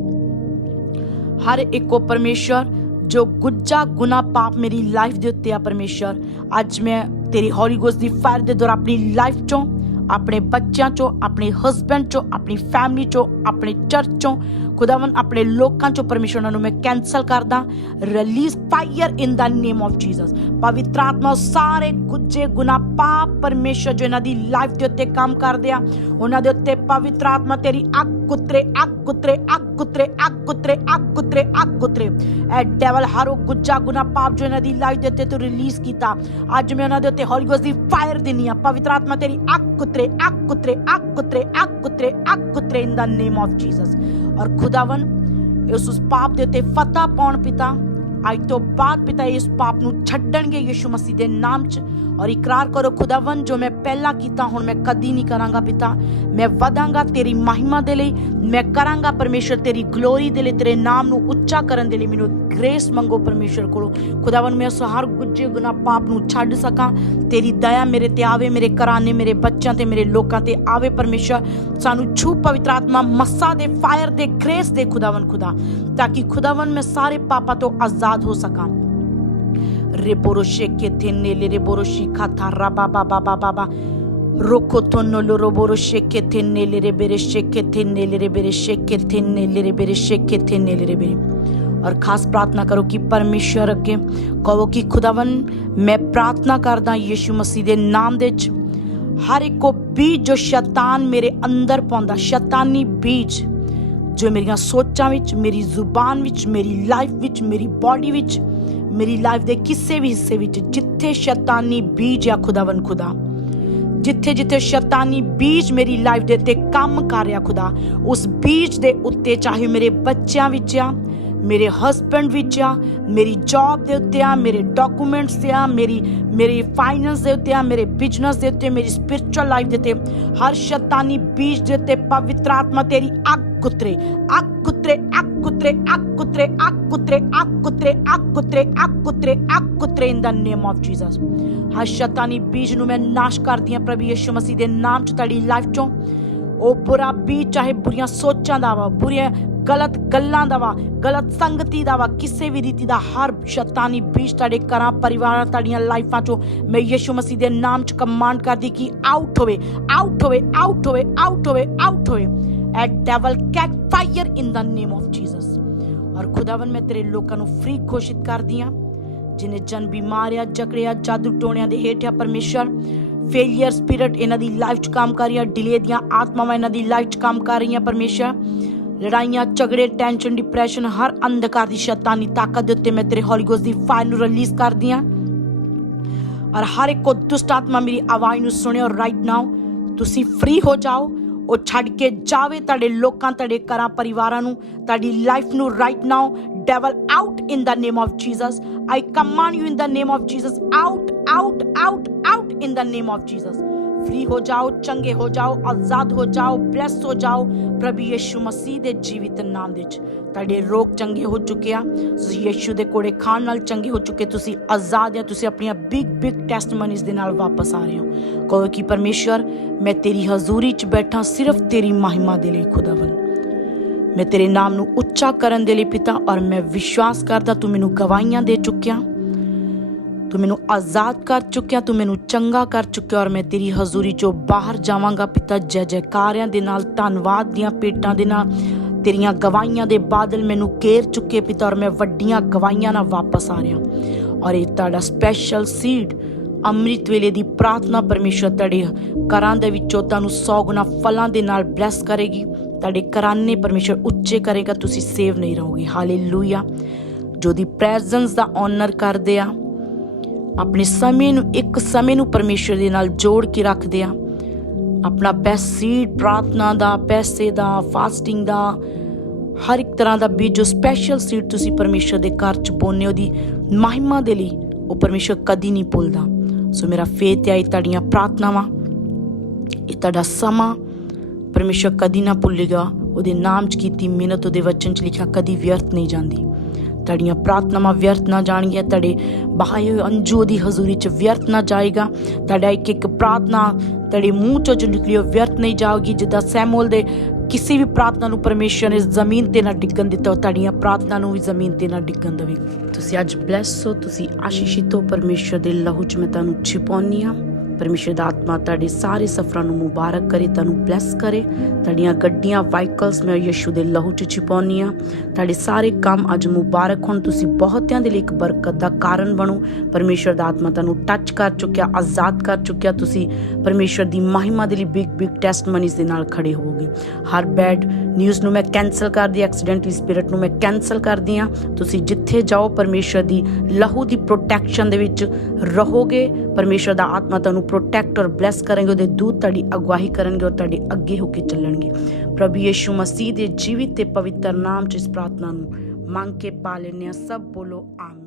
ਹਰ ਇੱਕੋ ਪਰਮੇਸ਼ਰ ਜੋ ਗੁੱਜਾ ਗੁਨਾ ਪਾਪ ਮੇਰੀ ਲਾਈਫ ਦੇ ਉੱਤੇ ਆ ਪਰਮੇਸ਼ਰ ਅੱਜ ਮੈਂ ਤੇਰੀ ਹੌਲੀ ਗੋਸਟ ਦੀ ਫਾਇਰ ਦੇ ਦੁਆਰਾ ਆਪਣੀ ਲਾਈਫ ਚੋਂ, ਆਪਣੇ ਬੱਚਿਆਂ ਚੋਂ, ਆਪਣੇ ਹਸਬੰਡ ਚੋਂ, ਆਪਣੀ ਫੈਮਿਲੀ ਚੋਂ, ਆਪਣੇ ਚਰਚ ਚੋਂ ਖੁਦਾਵੰ ਆਪਣੇ ਲੋਕਾਂ ਚੋਂ ਪਰਮੇਸ਼ਰ ਨੂੰ ਮੈਂ ਕੈਨਸਲ ਕਰਦਾ। Release fire in the name of Jesus ਪਵਿੱਤਰ ਆਤਮਾ ਸਾਰੇ ਗੁੱਜੇ ਗੁਨਾ ਪਾਪ ਪਰਮੇਸ਼ਰ ਜੋ ਇਹਨਾਂ ਦੀ ਲਾਈਫ ਦੇ ਉੱਤੇ ਕੰਮ ਕਰਦੇ ਆ, ਉਹਨਾਂ ਦੇ ਉੱਤੇ ਪਵਿੱਤਰ ਆਤਮਾ ਤੇਰੀ ਅੱਗ ਉਤਰੇ ਅੱਗ ਉਤਰੇ ਅੱਗ ਉਤਰੇ ਅੱਗ ਉਤਰੇ ਅੱਗ ਉਤਰੇ ਅੱਗ ਉਤਰੇ ਐ ਡੈਵਲ ਹਰੋ ਗੁੱਜਾ ਗੁਨਾ ਪਾਪ ਜੋ ਇਹਨਾਂ ਦੀ ਲਾਈਫ ਦੇ ਉੱਤੇ ਤੂੰ ਰਿਲੀਜ਼ ਕੀਤਾ। ਅੱਜ ਮੈਂ ਉਹਨਾਂ ਦੇ ਉੱਤੇ ਹੌਲੀ ਗੋਸਟ ਦੀ ਫਾਇਰ ਦਿੰਨੀ ਆ। ਪਵਿੱਤਰ ਆਤਮਾ ਤੇਰੀ ਅੱਗ ਉਤਰੇ ਅੱਗ ਉਤਰੇ ਅੱਗ ਉਤਰੇ ਅੱਗ ਉਤਰੇ ਅੱਗ ਉਤਰੇ ਇਨ ਦਾ ਨੇਮ ਆਫ ਜੀਸਸ ਔਰ ਖੁਦਾਵੰ ਇਸ ਉਸ ਪਾਪ ਦੇ ਉੱਤੇ ਫਤਹ ਪਾਉਣ ਪਿਤਾ। ਅੱਜ ਤੋਂ ਬਾਅਦ ਪਿਤਾ ਇਸ ਪਾਪ ਨੂੰ ਛੱਡਣਗੇ ਯਿਸੂ ਮਸੀਹ ਦੇ ਨਾਮ 'ਚ। ਔਰ ਇਕਰਾਰ ਕਰੋ ਖੁਦਾਵੰ ਜੋ ਮੈਂ ਪਹਿਲਾਂ ਕੀਤਾ, ਹੁਣ ਮੈਂ ਕਦੀ ਨਹੀਂ ਕਰਾਂਗਾ ਪਿਤਾ। ਮੈਂ ਵਧਾਂਗਾ ਤੇਰੀ ਮਹਿਮਾ ਦੇ ਲਈ, ਮੈਂ ਕਰਾਂਗਾ ਪਰਮੇਸ਼ਰ ਤੇਰੀ ਗਲੋਰੀ ਦੇ ਲਈ, ਤੇਰੇ ਨਾਮ ਨੂੰ ਉੱਚਾ ਕਰਨ ਦੇ ਲਈ, ਮੈਨੂੰ ਗ੍ਰੇਸ ਮੰਗੋ ਪਰਮੇਸ਼ਰ ਕੋਲੋਂ। ਖੁਦਾਵੰ ਮੈਂ ਉਸ ਗੁੱਜੇ ਗੁਨਾ ਪਾਪ ਨੂੰ ਛੱਡ ਸਕਾਂ। ਤੇਰੀ ਦਇਆ ਮੇਰੇ ਤੇ ਆਵੇ, ਮੇਰੇ ਘਰਾਨੇ, ਮੇਰੇ ਬੱਚਿਆਂ ਤੇ, ਮੇਰੇ ਲੋਕਾਂ ਤੇ ਆਵੇ ਪਰਮੇਸ਼ਰ। ਸਾਨੂੰ ਛੂ ਪਵਿੱਤਰ ਆਤਮਾ, ਮੱਸਾ ਦੇ ਫਾਇਰ ਦੇ ਗ੍ਰੇਸ ਦੇ ਖੁਦਾਵੰ ਖੁਦਾ, ਤਾਂ ਕਿ ਖੁਦਾਵੰ ਮੈਂ ਸਾਰੇ ਪਾਪਾਂ ਤੋਂ ਆਜ਼ਾਦ ਹੋ ਸਕਾਂ। Reboroshé que tenele reboroshi katara baba baba baba rokotono lo roboroshe que tenele rebereshe que tenele rebereshe que tenele rebereshe que tenele rebere ਔਰ ਖਾਸ ਪ੍ਰਾਰਥਨਾ ਕਰੋ ਕਿ ਪਰਮੇਸ਼ਰ ਅੱਗੇ ਕਹੋ ਕਿ ਖੁਦਾਵੰ ਮੈਂ ਪ੍ਰਾਰਥਨਾ ਕਰਦਾ ਯੀਸ਼ੂ ਮਸੀਹ ਦੇ ਨਾਮ ਦੇ ਵਿੱਚ ਹਰ ਇੱਕੋ ਬੀਜ ਜੋ ਸ਼ੈਤਾਨ ਮੇਰੇ ਅੰਦਰ ਪਾਉਂਦਾ ਸ਼ੈਤਾਨੀ ਬੀਜ ਜੋ ਮੇਰੀਆਂ ਸੋਚਾਂ ਵਿੱਚ ਮੇਰੀ ਜ਼ੁਬਾਨ ਵਿੱਚ ਮੇਰੀ ਲਾਈਫ ਵਿੱਚ ਮੇਰੀ ਬਾਡੀ ਵਿੱਚ ਮੇਰੀ ਲਾਈਫ ਦੇ ਕਿਸੇ ਵੀ ਹਿੱਸੇ ਵਿੱਚ ਜਿੱਥੇ ਸ਼ੈਤਾਨੀ ਬੀਜ ਆ ਖੁਦਾਵੰ ਖੁਦਾ, ਜਿੱਥੇ ਜਿੱਥੇ ਸ਼ੈਤਾਨੀ ਬੀਜ ਮੇਰੀ ਲਾਈਫ ਦੇ ਉੱਤੇ ਕੰਮ ਕਰ ਰਿਹਾ ਖੁਦਾ, ਉਸ ਬੀਜ ਦੇ ਉੱਤੇ ਚਾਹੇ ਮੇਰੇ ਬੱਚਿਆਂ ਵਿੱਚ ਆ, ਮੇਰੇ ਹਸਬੰਡ ਵਿੱਚ ਆ, ਮੇਰੀ ਜੌਬ ਦੇ ਉੱਤੇ ਆ, ਮੇਰੇ ਡਾਕੂਮੈਂਟਸ ਤੇ ਆ, ਮੇਰੀ ਮੇਰੀ ਫਾਈਨੈਂਸ ਦੇ ਉੱਤੇ ਆ, ਮੇਰੇ ਬਿਜ਼ਨਸ ਦੇ ਉੱਤੇ, ਮੇਰੀ ਸਪਿਰਚੁਅਲ ਲਾਈਫ ਦੇ ਉੱਤੇ, ਹਰ ਸ਼ੈਤਾਨੀ ਬੀਜ ਦੇ ਉੱਤੇ ਪਵਿੱਤਰ ਆਤਮਾ ਤੇਰੀ ਅੱਗ ਕੁਤਰੇ ਅੱਗ ਕੁਤਰੇ ਅੱਗ ਕੁਤਰੇ ਅੱਗ ਕੁਤਰੇ ਅੱਗ ਕੁਤਰੇ ਅੱਗ ਇਨ ਦਾ ਨੇਮ ਆਫ ਜੀਸਸ ਹਰ ਸ਼ੈਤਾਨੀ ਬੀਜ ਨੂੰ ਮੈਂ ਨਾਸ਼ ਕਰਦੀ ਹਾਂ ਪ੍ਰਭੂ ਯਿਸੂ ਮਸੀਹ ਦੇ ਨਾਮ ਚ ਤੁਹਾਡੀ ਲਾਈਫ ਚੋਂ ਉਹ ਬੁਰਾ ਬੀਜ ਚਾਹੇ ਬੁਰੀਆਂ ਸੋਚਾਂ ਦਾ ਵਾ ਬੁਰੀਆਂ ਗਲਤ ਗੱਲਾਂ ਦਾ ਵਾ ਗਲਤ ਸੰਗਤੀ ਦਾ ਵਾ ਕਿਸੇ ਵੀ ਰੀਤੀ ਦਾ ਹਰ ਸ਼ੈਤਾਨੀ ਬੀਜ ਤੁਹਾਡੇ ਘਰਾਂ ਪਰਿਵਾਰਾਂ ਤੁਹਾਡੀਆਂ ਲਾਈਫਾਂ ਚੋਂ ਮੈਂ ਯਿਸੂ ਮਸੀਹ ਦੇ ਨਾਮ ਚ ਕਮਾਂਡ ਕਰਦੀ ਕਿ ਆਊਟ ਹੋਵੇ ਆਊਟ ਹੋਵੇ ਆਊਟ ਹੋਵੇ ਆਊਟ ਹੋਵੇ ਆਊਟ ਹੋਵੇ ਐ devil cat fire in the name of Jesus ਔਰ ਖੁਦਾਵੰ ਮੈਂ ਤੇਰੇ ਲੋਕਾਂ ਨੂੰ ਫ੍ਰੀ ਘੋਸ਼ਿਤ ਕਰਦੀ ਹਾਂ ਜਿਨੇ ਜਨ ਬਿਮਾਰਿਆ ਜਕੜਿਆ ਜਾਦੂ ਟੋਣਿਆਂ ਦੇ ਹੇਠਿਆ ਪਰਮੇਸ਼ਰ ਫੇਲਿਅਰ ਸਪਿਰਿਟ ਇਹਨਾਂ ਦੀ ਲਾਈਫ 'ਚ ਕੰਮ ਕਰ ਰਹੀਆਂ ਡਿਲੇ ਦੀਆਂ ਆਤਮਾਵਾਂ ਇਹਨਾਂ ਦੀ ਲਾਈਫ 'ਚ ਕੰਮ ਕਰ ਰਹੀਆਂ ਪਰਮੇਸ਼ਰ ਲੜਾਈਆਂ ਝਗੜੇ ਟੈਨਸ਼ਨ ਡਿਪਰੈਸ਼ਨ ਹਰ ਅੰਧਕਾਰ ਦੀ ਸ਼ੈਤਾਨੀ ਤਾਕਤ ਦੇ ਉੱਤੇ ਮੈਂ ਤੇਰੇ ਹੋਲੀ ਗੋਸਟ ਦੀ ਫਾਇਰ ਨੂੰ ਰਿਲੀਜ਼ ਕਰਦੀ ਹਾਂ ਔਰ ਹਰ ਇੱਕ ਕੋ ਦੁਸ਼ਟ ਆਤਮਾ ਮੇਰੀ ਆਵਾਜ਼ ਨੂੰ ਸੁਣੇ ਔਰ ਰਾਈਟ ਨਾਓ ਤੁਸੀਂ ਫ੍ਰੀ ਹੋ ਜਾਓ ਉਹ ਛੱਡ ਕੇ ਜਾਵੇ ਤੁਹਾਡੇ ਲੋਕਾਂ, ਤੁਹਾਡੇ ਘਰਾਂ, ਪਰਿਵਾਰਾਂ ਨੂੰ, ਤੁਹਾਡੀ ਲਾਈਫ ਨੂੰ right now devil out in the name of Jesus I command you in the name of Jesus out out out out in the name of Jesus free ਹੋ ਜਾਓ, ਚੰਗੇ ਹੋ ਜਾਓ, ਆਜ਼ਾਦ ਹੋ ਜਾਓ ਬਲੈਸ ਹੋ ਜਾਓ। ਪ੍ਰਭੂ ਯਿਸੂ ਮਸੀਹ ਦੇ ਜੀਵਿਤ ਨਾਮ ਵਿੱਚ ਤੁਹਾਡੇ ਰੋਗ ਚੰਗੇ ਹੋ ਚੁੱਕੇ ਆ। ਤੁਸੀਂ ਯਿਸੂ ਦੇ ਕੋੜੇ ਖਾਣ ਨਾਲ ਚੰਗੇ ਹੋ ਚੁੱਕੇ, ਤੁਸੀਂ ਆਜ਼ਾਦ ਆ, ਤੁਸੀਂ ਆਪਣੀਆਂ ਬਿਗ ਬਿਗ ਟੈਸਟਮਨੀਜ਼ ਦੇ ਨਾਲ ਵਾਪਸ ਆ ਰਹੇ ਹੋ। ਕਹੋ ਕਿ ਪਰਮੇਸ਼ਵਰ, ਮੈਂ ਤੇਰੀ ਹਜ਼ੂਰੀ 'ਚ ਬੈਠਾ, ਸਿਰਫ ਤੇਰੀ ਮਹਿਮਾ ਦੇ ਲਈ ਖੁਦਾਵੰ ਮੈਂ ਤੇਰੇ ਨਾਮ ਨੂੰ ਉੱਚਾ ਕਰਨ ਦੇ ਲਈ ਪਿਤਾ ਔਰ ਮੈਂ ਵਿਸ਼ਵਾਸ ਕਰਦਾ, ਤੂੰ ਮੈਨੂੰ ਗਵਾਹੀਆਂ ਦੇ ਚੁੱਕਿਆ। ਤੂੰ ਮੈਨੂੰ ਆਜ਼ਾਦ ਕਰ ਚੁੱਕਿਆ, ਤੂੰ ਮੈਨੂੰ ਚੰਗਾ ਕਰ ਚੁੱਕਿਆ ਔਰ ਮੈਂ ਤੇਰੀ ਹਜ਼ੂਰੀ ਚੋਂ ਬਾਹਰ ਜਾਵਾਂਗਾ ਪਿਤਾ, ਜੈ ਜੈਕਾਰਿਆਂ ਦੇ ਨਾਲ, ਧੰਨਵਾਦ ਦੀਆਂ ਪੇਟਾਂ ਦੇ ਨਾਲ, ਤੇਰੀਆਂ ਗਵਾਹੀਆਂ ਦੇ ਬਾਦਲ ਮੈਨੂੰ ਕੇਰ ਚੁੱਕੇ ਪਿਤਾ ਔਰ ਮੈਂ ਵੱਡੀਆਂ ਗਵਾਹੀਆਂ ਨਾਲ ਵਾਪਸ ਆ ਰਿਹਾ। ਔਰ ਇਹ ਤੁਹਾਡਾ ਸਪੈਸ਼ਲ ਸੀਡ ਅੰਮ੍ਰਿਤ ਵੇਲੇ ਦੀ ਪ੍ਰਾਰਥਨਾ ਪਰਮੇਸ਼ਰ ਤੁਹਾਡੇ ਘਰਾਂ ਦੇ ਵਿੱਚੋਂ ਤੁਹਾਨੂੰ 100 ਗੁਣਾ ਫਲਾਂ ਦੇ ਨਾਲ ਬਲੈਸ ਕਰੇਗੀ। ਤੁਹਾਡੇ ਕਰਾਨੇ ਪਰਮੇਸ਼ਰ ਉੱਚੇ ਕਰੇਗਾ, ਤੁਸੀਂ ਸੇਵ ਨਹੀਂ ਰਹੋਗੇ। ਹਾਲੇਲੂਇਆ ਜੋ ਦੀ ਪ੍ਰੈਜ਼ੈਂਸ ਦਾ ਆਨਰ ਕਰਦੇ ਆ ਆਪਣੇ ਸਮੇਂ ਨੂੰ, ਇੱਕ ਸਮੇਂ ਨੂੰ ਪਰਮੇਸ਼ਰ ਦੇ ਨਾਲ ਜੋੜ ਕੇ ਰੱਖਦੇ ਆ ਆਪਣਾ ਬੈਸਟ ਸੀਡ ਪ੍ਰਾਰਥਨਾ ਦਾ, ਪੈਸੇ ਦਾ ਫਾਸਟਿੰਗ ਦਾ, ਹਰ ਇੱਕ ਤਰ੍ਹਾਂ ਦਾ ਬੀਜ, ਜੋ ਸਪੈਸ਼ਲ ਸੀਡ ਤੁਸੀਂ ਪਰਮੇਸ਼ਰ ਦੇ ਘਰ ਚ ਬੋਨੇ, ਉਹਦੀ ਮਹਿਮਾ ਦੇ ਲਈ ਉਹ ਪਰਮੇਸ਼ਰ ਕਦੀ ਨਹੀਂ ਭੁੱਲਦਾ। ਸੋ ਮੇਰਾ ਫੇਥ ਹੈ, ਇਹ ਤੁਹਾਡੀਆਂ ਪ੍ਰਾਰਥਨਾਵਾਂ, ਇਹ ਤੁਹਾਡਾ ਸਮਾਂ ਪਰਮੇਸ਼ਰ ਕਦੀ ਨਾ ਭੁੱਲੇਗਾ, ਉਹਦੇ ਨਾਮ 'ਚ ਕੀਤੀ ਮਿਹਨਤ, ਉਹਦੇ ਵਚਨ 'ਚ ਲਿਖਿਆ ਕਦੀ ਵਿਅਰਥ ਨਹੀਂ ਜਾਂਦੀ। ਤੁਹਾਡੀਆਂ ਪ੍ਰਾਰਥਨਾਵਾਂ ਵਿਅਰਥ ਨਾ ਜਾਣਗੀਆਂ ਤੁਹਾਡੇ ਬਹਾਏ ਹੋਏ ਅੰਜੂ ਦੀ ਹਜ਼ੂਰੀ 'ਚ ਵਿਅਰਥ ਨਾ ਜਾਏਗਾ। ਤੁਹਾਡਾ ਇੱਕ ਇੱਕ ਪ੍ਰਾਰਥਨਾ ਤੁਹਾਡੇ ਮੂੰਹ 'ਚੋਂ ਜੋ ਨਿਕਲੀ ਵਿਅਰਥ ਨਹੀਂ ਜਾਊਗੀ, ਜਿੱਦਾਂ ਸੈਮੂਅਲ ਦੇ ਕਿਸੇ ਵੀ ਪ੍ਰਾਰਥਨਾ ਨੂੰ ਪਰਮੇਸ਼ਰ ਨੇ ਜ਼ਮੀਨ ਤੇ ਨਾ ਡਿੱਗਣ ਦਿੱਤਾ ਤੁਹਾਡੀਆਂ ਪ੍ਰਾਰਥਨਾ ਨੂੰ ਵੀ ਜ਼ਮੀਨ ਤੇ ਨਾ ਡਿੱਗਣ ਦੇਵੇ। ਤੁਸੀਂ ਅੱਜ ਬਲੈਸ ਹੋ, ਤੁਸੀਂ ਆਸ਼ੀਸ਼ਿਤ ਹੋ ਪਰਮੇਸ਼ਰ ਦੇ ਲਹੂ 'ਚ ਮੈਂ ਤੁਹਾਨੂੰ ਛਿਪਾਉਣੀ ਆ ਪਰਮੇਸ਼ਰ ਦਾ ਆਤਮਾ ਤੁਹਾਡੇ ਸਾਰੇ ਸਫਰਾਂ ਨੂੰ ਮੁਬਾਰਕ ਕਰੇ, ਤੁਹਾਨੂੰ ਬਲੈਸ ਕਰੇ। ਤੁਹਾਡੀਆਂ ਗੱਡੀਆਂ ਵਾਹੀਕਲਸ ਮੈਂ ਯਿਸੂ ਦੇ ਲਹੂ 'ਚ ਛਿਪਾਉਣੀ ਆ ਤੁਹਾਡੇ ਸਾਰੇ ਕੰਮ ਅੱਜ ਮੁਬਾਰਕ ਹੋਣ। ਤੁਸੀਂ ਬਹੁਤਿਆਂ ਦੇ ਲਈ ਇੱਕ ਬਰਕਤ ਦਾ ਕਾਰਨ ਬਣੋ। ਪਰਮੇਸ਼ਰ ਦਾ ਆਤਮਾ ਤੁਹਾਨੂੰ ਟੱਚ ਕਰ ਚੁੱਕਿਆ, ਆਜ਼ਾਦ ਕਰ ਚੁੱਕਿਆ। ਤੁਸੀਂ ਪਰਮੇਸ਼ਰ ਦੀ ਮਹਿਮਾ ਦੇ ਲਈ ਬਿਗ ਬਿਗ ਟੈਸਟਮਨੀਜ਼ ਦੇ ਨਾਲ ਖੜੇ ਹੋਵੋਗੇ। ਹਰ ਬੈਡ ਨਿਊਜ਼ ਨੂੰ ਮੈਂ ਕੈਨਸਲ ਕਰਦੀ ਐਕਸੀਡੈਂਟਲੀ ਸਪਿਰਿਟ ਨੂੰ ਮੈਂ ਕੈਨਸਲ ਕਰਦੀ ਆ ਤੁਸੀਂ ਜਿੱਥੇ ਜਾਓ, ਪਰਮੇਸ਼ਰ ਦੀ ਲਹੂ ਦੀ ਪ੍ਰੋਟੈਕਸ਼ਨ ਦੇ ਵਿੱਚ ਰਹੋਗੇ। ਪਰਮੇਸ਼ਰ ਦਾ ਆਤਮਾ ਤੁਹਾਨੂੰ ਪ੍ਰੋਟੈਕਟ ਔਰ ਬਲੈਸ ਕਰਨਗੇ, ਉਹਦੇ ਦੂਤ ਤੁਹਾਡੀ ਅਗਵਾਈ ਕਰਨਗੇ ਔਰ ਤੁਹਾਡੇ ਅੱਗੇ ਹੋ ਕੇ ਚੱਲਣਗੇ। ਪ੍ਰਭੂ ਯੇਸ਼ੂ ਮਸੀਹ ਦੇ ਜੀਵਿਤ ਤੇ ਪਵਿੱਤਰ ਨਾਮ ਚ ਇਸ ਪ੍ਰਾਰਥਨਾ ਨੂੰ ਮੰਗ ਕੇ ਪਾ ਲੈਂਦੇ ਹਾਂ। ਸਭ ਬੋਲੋ, ਆਮੀਨ।